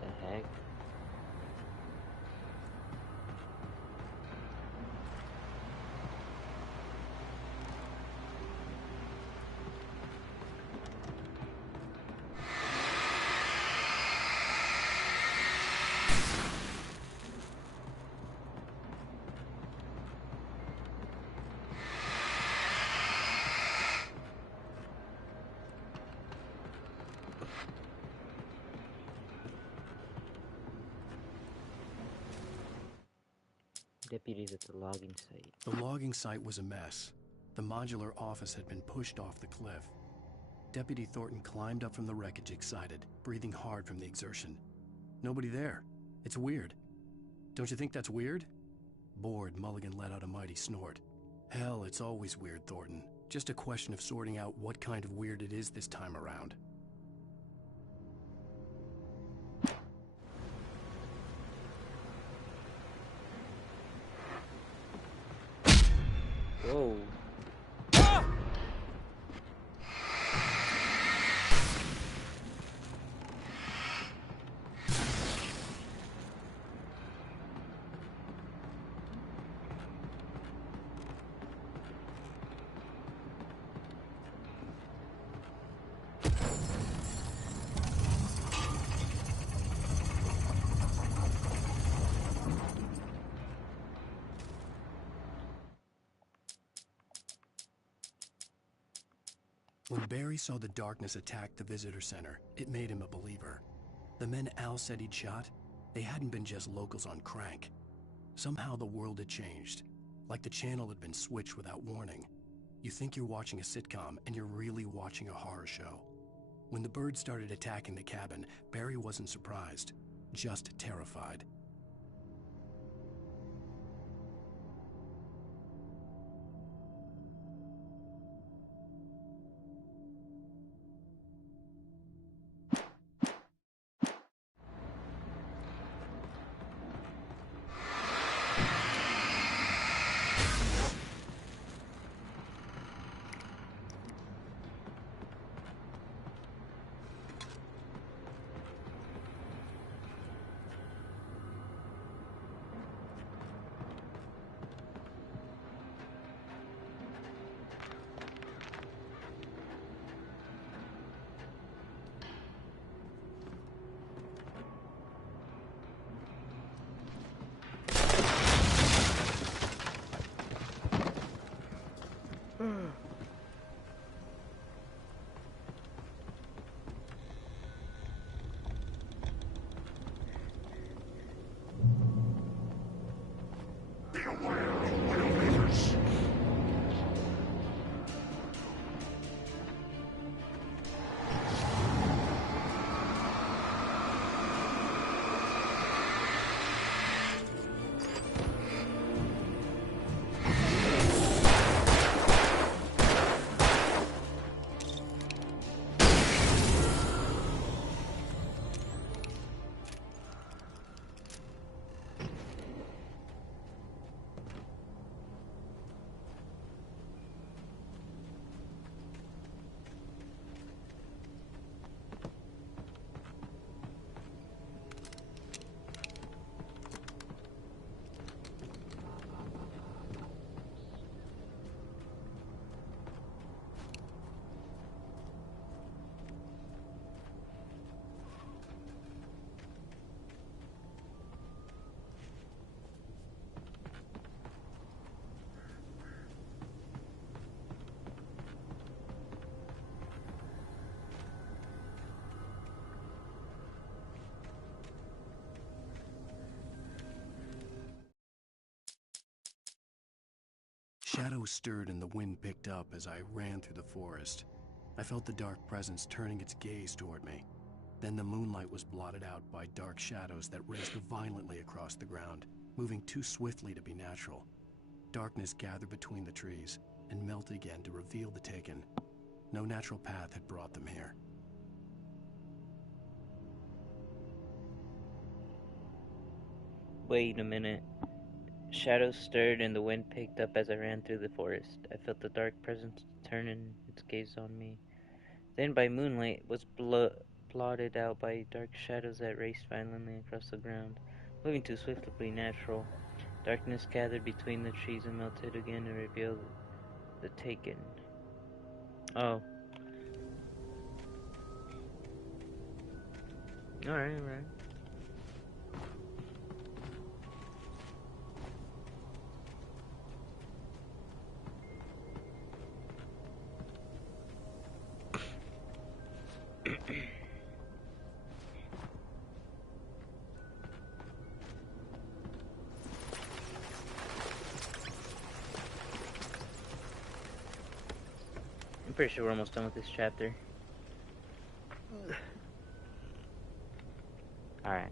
The heck? Deputies at the logging site. The logging site was a mess. The modular office had been pushed off the cliff. Deputy Thornton climbed up from the wreckage excited, breathing hard from the exertion. Nobody there. It's weird. Don't you think that's weird? Bored, Mulligan let out a mighty snort. Hell, it's always weird, Thornton. Just a question of sorting out what kind of weird it is this time around. Whoa. When Barry saw the darkness attack the visitor center, it made him a believer. The men Al said he'd shot, they hadn't been just locals on crank. Somehow the world had changed, like the channel had been switched without warning. You think you're watching a sitcom, and you're really watching a horror show. When the birds started attacking the cabin, Barry wasn't surprised, just terrified. Shadows stirred and the wind picked up as I ran through the forest. I felt the dark presence turning its gaze toward me. Then the moonlight was blotted out by dark shadows that raced violently across the ground, moving too swiftly to be natural. Darkness gathered between the trees and melted again to reveal the Taken. No natural path had brought them here. Wait a minute. Shadows stirred and the wind picked up as I ran through the forest. I felt the dark presence turning its gaze on me. Then, by moonlight, was blotted out by dark shadows that raced violently across the ground, moving too swiftly to be natural. Darkness gathered between the trees and melted again and revealed the Taken. Oh. Alright. I'm pretty sure we're almost done with this chapter. Alright.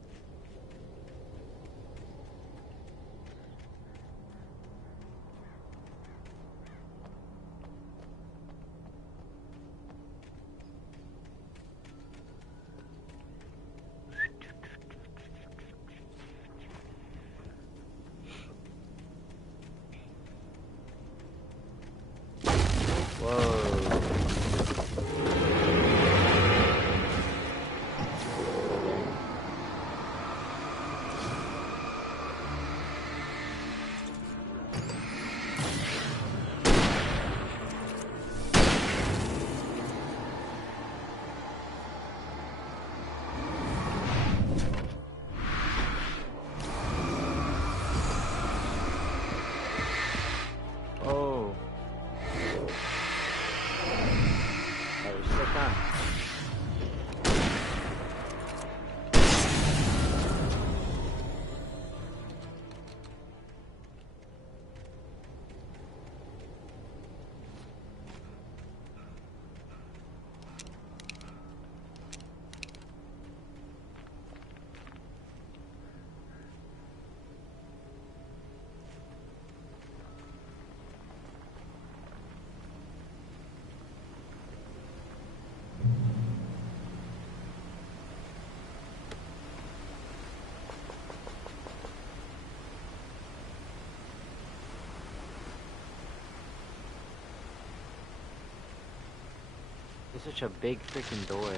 It's such a big freaking door.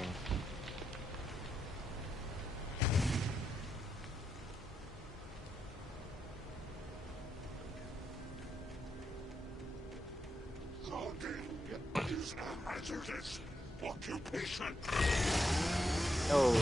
Loading is a hazardous occupation. Oh.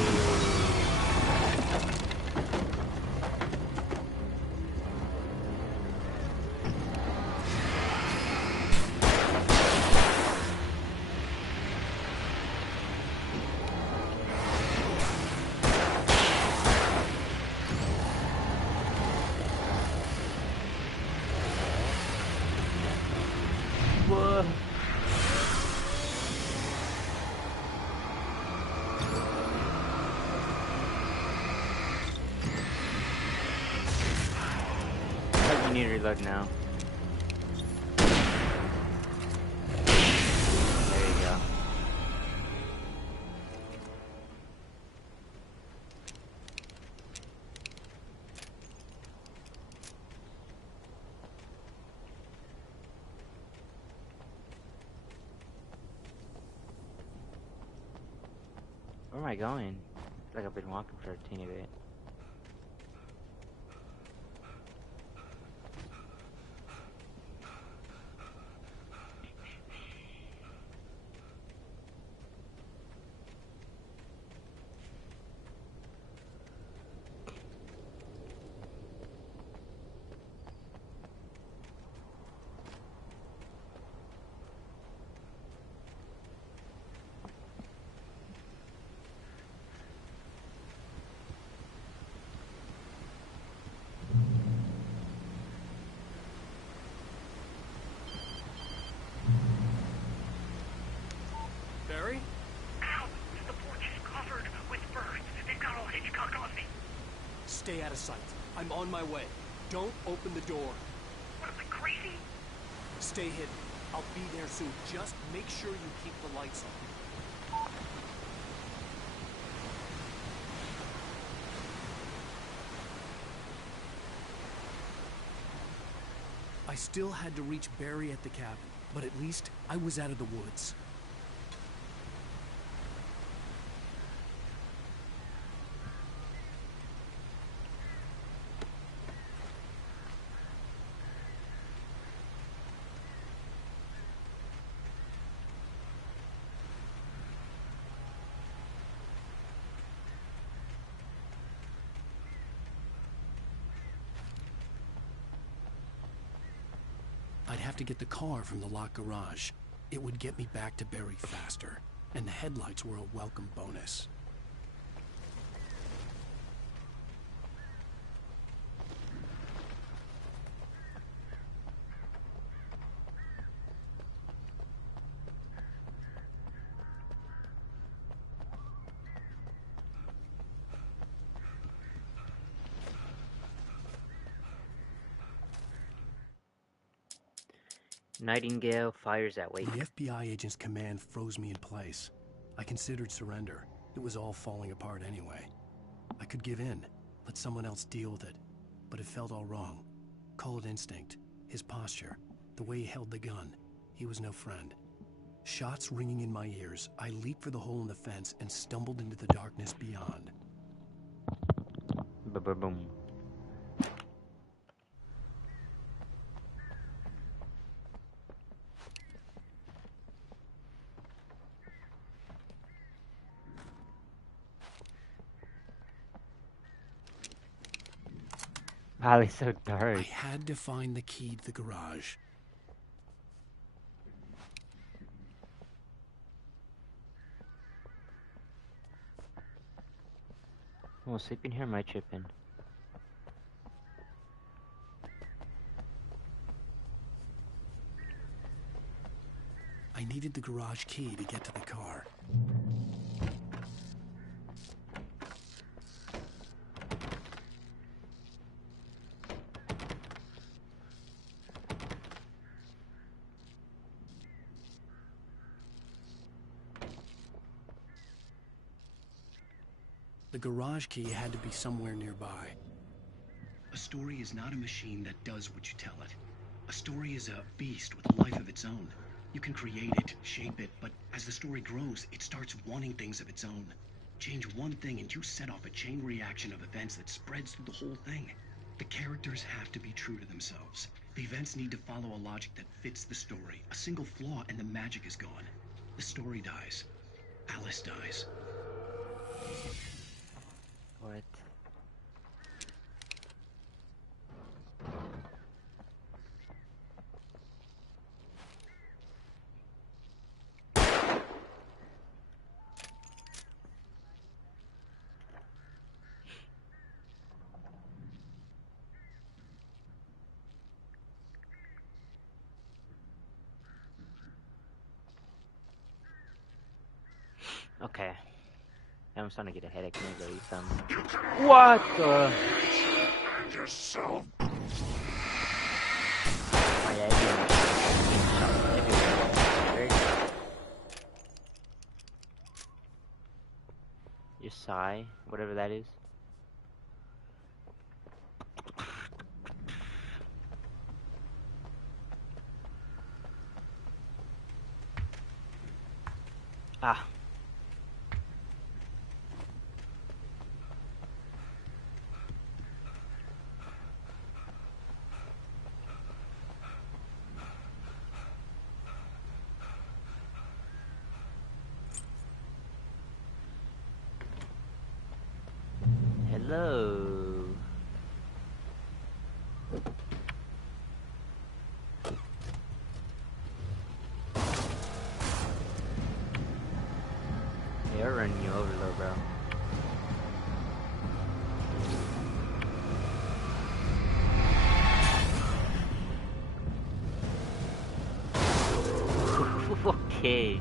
I need to reload now. There you go. Where am I going? I feel like I've been walking for a teeny bit. Barry? Ow! The porch is covered with birds. They've got all Hitchcock on me. Stay out of sight. I'm on my way. Don't open the door. What am I, crazy? Stay hidden. I'll be there soon. Just make sure you keep the lights on. I still had to reach Barry at the cabin, but at least I was out of the woods. I'd have to get the car from the locked garage. It would get me back to Barry faster, and the headlights were a welcome bonus. Nightingale fires at Wake. The FBI agent's command froze me in place. I considered surrender. It was all falling apart anyway. I could give in, let someone else deal with it, but it felt all wrong. Call it instinct, his posture, the way he held the gun. He was no friend. Shots ringing in my ears, I leaped for the hole in the fence and stumbled into the darkness beyond. Ba-ba-boom. Wow, it's so dark. I had to find the key to the garage. Well, sleeping here might chip in. I needed the garage key to get to the car. The garage key had to be somewhere nearby. A story is not a machine that does what you tell it. A story is a beast with a life of its own. You can create it, shape it, but as the story grows, it starts wanting things of its own. Change one thing and you set off a chain reaction of events that spreads through the whole thing. The characters have to be true to themselves. The events need to follow a logic that fits the story. A single flaw and the magic is gone. The story dies. Alice dies. What? Okay. I'm starting to get a headache. Let me go eat some. What the? Yourself. Oh, yeah, your sigh, whatever that is. Ah. Hello. They're running you over, though, bro. Okay.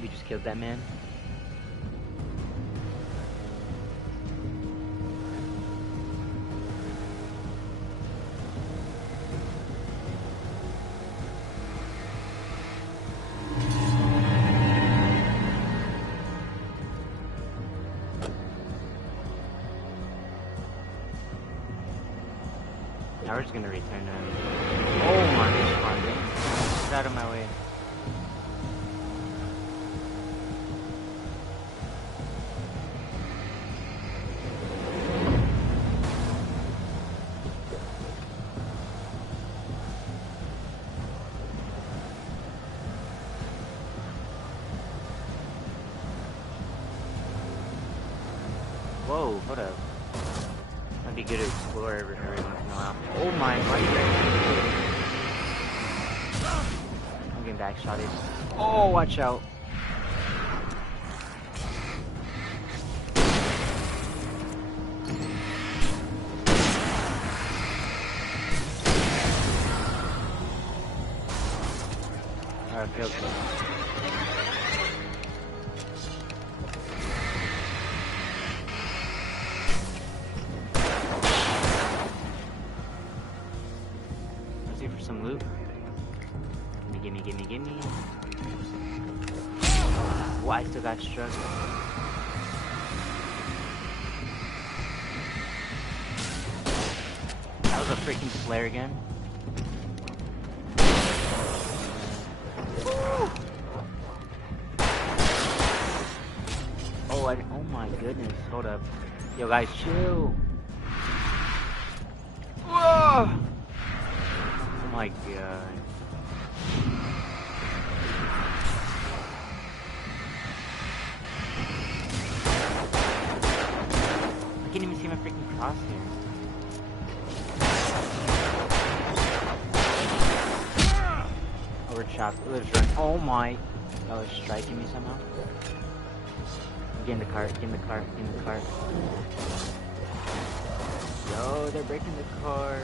You just killed that man? tower's gonna return them. Oh my, they spawned in. Get out of my way. Whoa, hold up. Might be good to explore every once in a while. Oh my, why are you I'm getting backshotted. Oh, watch out. Alright, failed. For some loot. Gimme. Oh, I still got struck. That was a freaking flare again. Oh my goodness, hold up. Yo guys, chill. Whoa! Oh my god. I can't even see my freaking crosshair. Overchopped. Let's run. Oh my. That was striking me somehow. Get in the cart. Yo, they're breaking the car.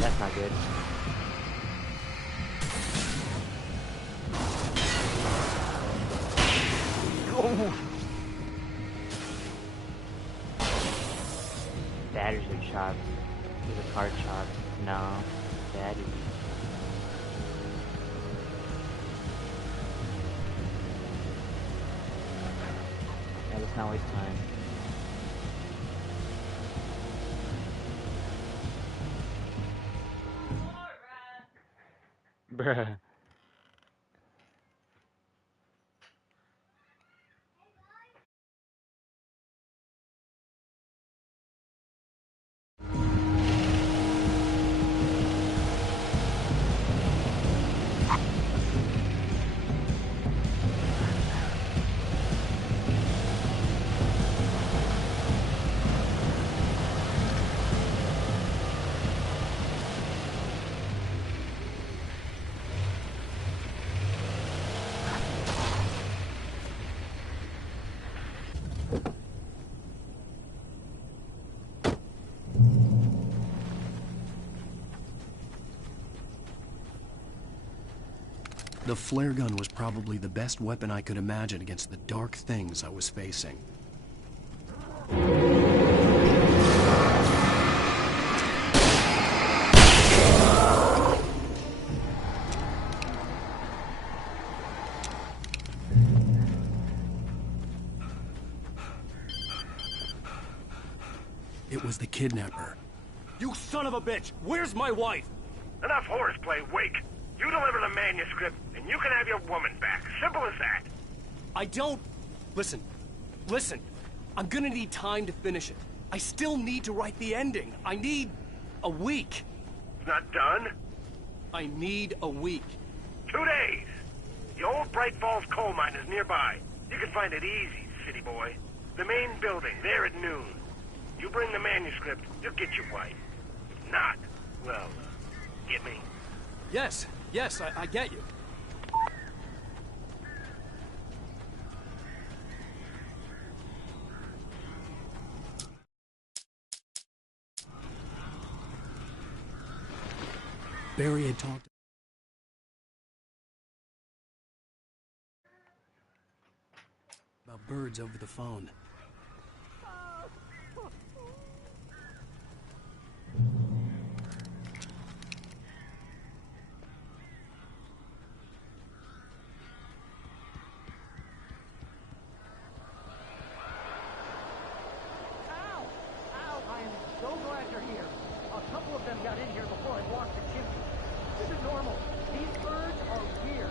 That's not good. Oh. Batteries are chopped. There's a car chopped. No. Batteries. Yeah, let's not waste time. Bruh. The flare gun was probably the best weapon I could imagine against the dark things I was facing. It was the kidnapper. You son of a bitch! Where's my wife? Enough horseplay, Wake. You deliver the manuscript, and you can have your woman back. Simple as that. I don't... Listen. I'm gonna need time to finish it. I still need to write the ending. I need a week. It's not done? I need a week. 2 days. The old Bright Falls coal mine is nearby. You can find it easy, city boy. The main building, there at noon. You bring the manuscript, you'll get your wife. If not, well, get me? Yes, I get you. Barry had talked about birds over the phone. Ow! Ow! I am so glad you're here. A couple of them got in here before I blocked the chimney. This isn't normal. These birds are weird.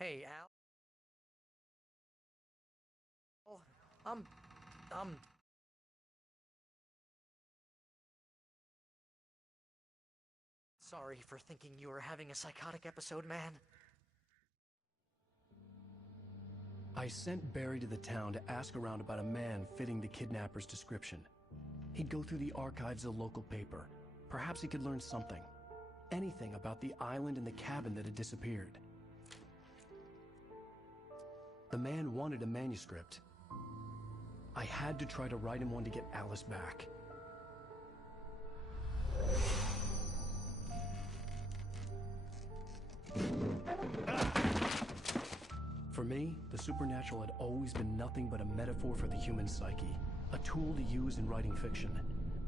Hey, Al. Sorry for thinking you were having a psychotic episode, man. I sent Barry to the town to ask around about a man fitting the kidnapper's description. He'd go through the archives of the local paper. Perhaps he could learn something. Anything about the island and the cabin that had disappeared. The man wanted a manuscript. I had to try to write him one to get Alice back. For me, the supernatural had always been nothing but a metaphor for the human psyche, a tool to use in writing fiction.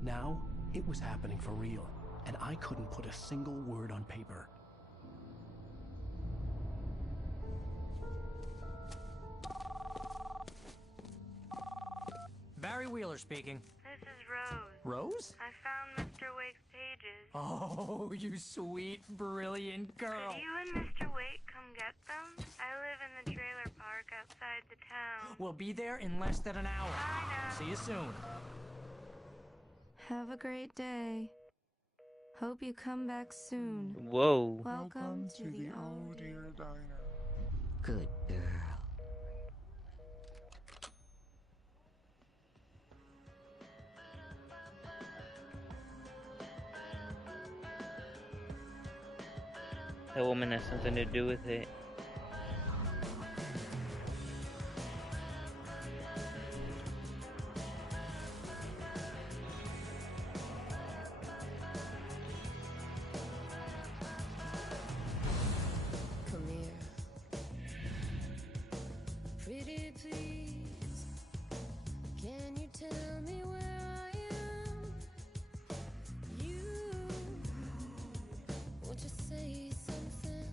Now, it was happening for real, and I couldn't put a single word on paper. Barry Wheeler speaking. This is Rose. Rose? I found Mr. Wake's pages. Oh, you sweet, brilliant girl. Could you and Mr. Wake come get them? I live in the trailer park outside the town. We'll be there in less than an hour. I know. See you soon. Have a great day. Hope you come back soon. Whoa. Welcome to the Oh Dear Diner. Good girl. That woman has something to do with it. Come here. Pretty please. Can you tell me where I am? You. Won't you say something?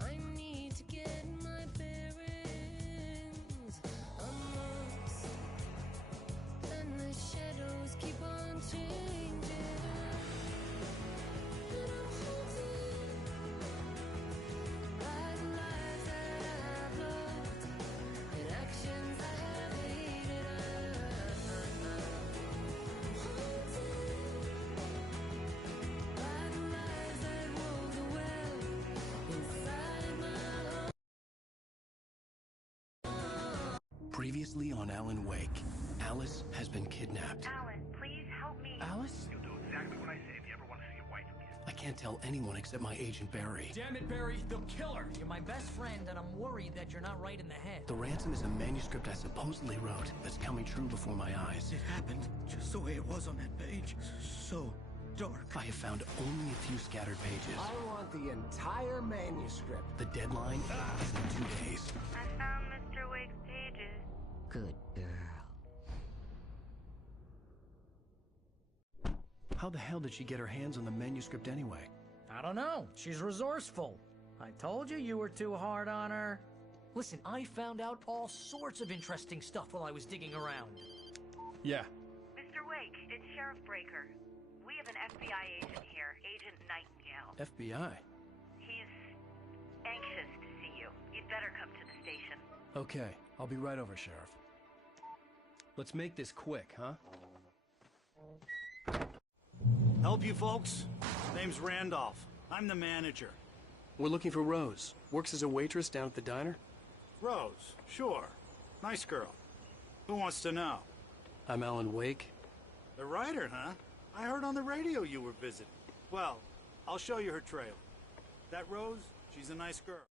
I need to get my bearings. I'm lost, and the shadows keep on changing. And I'm haunted by the lives that I've loved and actions I have hated. I'm haunted by the lies that wove the web inside my heart. Previously on Alan Wake, Alice has been kidnapped. Alan, please help me. Alice? You'll do exactly what I say if you ever want to see your wife again. I can't tell anyone except my agent Barry. Damn it, Barry, they'll kill her. You're my best friend, and I'm worried that you're not right in the head. The ransom is a manuscript I supposedly wrote that's coming true before my eyes. It happened just the way it was on that page. So dark. I have found only a few scattered pages. I want the entire manuscript. The deadline is in 2 days. I found Mr. Wake's pages. Good girl. How the hell did she get her hands on the manuscript anyway? I don't know. She's resourceful. I told you were too hard on her. Listen, I found out all sorts of interesting stuff while I was digging around. Yeah. Mr. Wake, it's Sheriff Breaker. We have an FBI agent here, Agent Nightingale. FBI? He's anxious to see you. You'd better come to the station. Okay, I'll be right over, Sheriff. Let's make this quick, huh? Help you folks? Name's Randolph. I'm the manager. We're looking for Rose. Works as a waitress down at the diner. Rose, sure. Nice girl. Who wants to know? I'm Alan Wake. The writer, huh? I heard on the radio you were visiting. Well, I'll show you her trail. That Rose, she's a nice girl.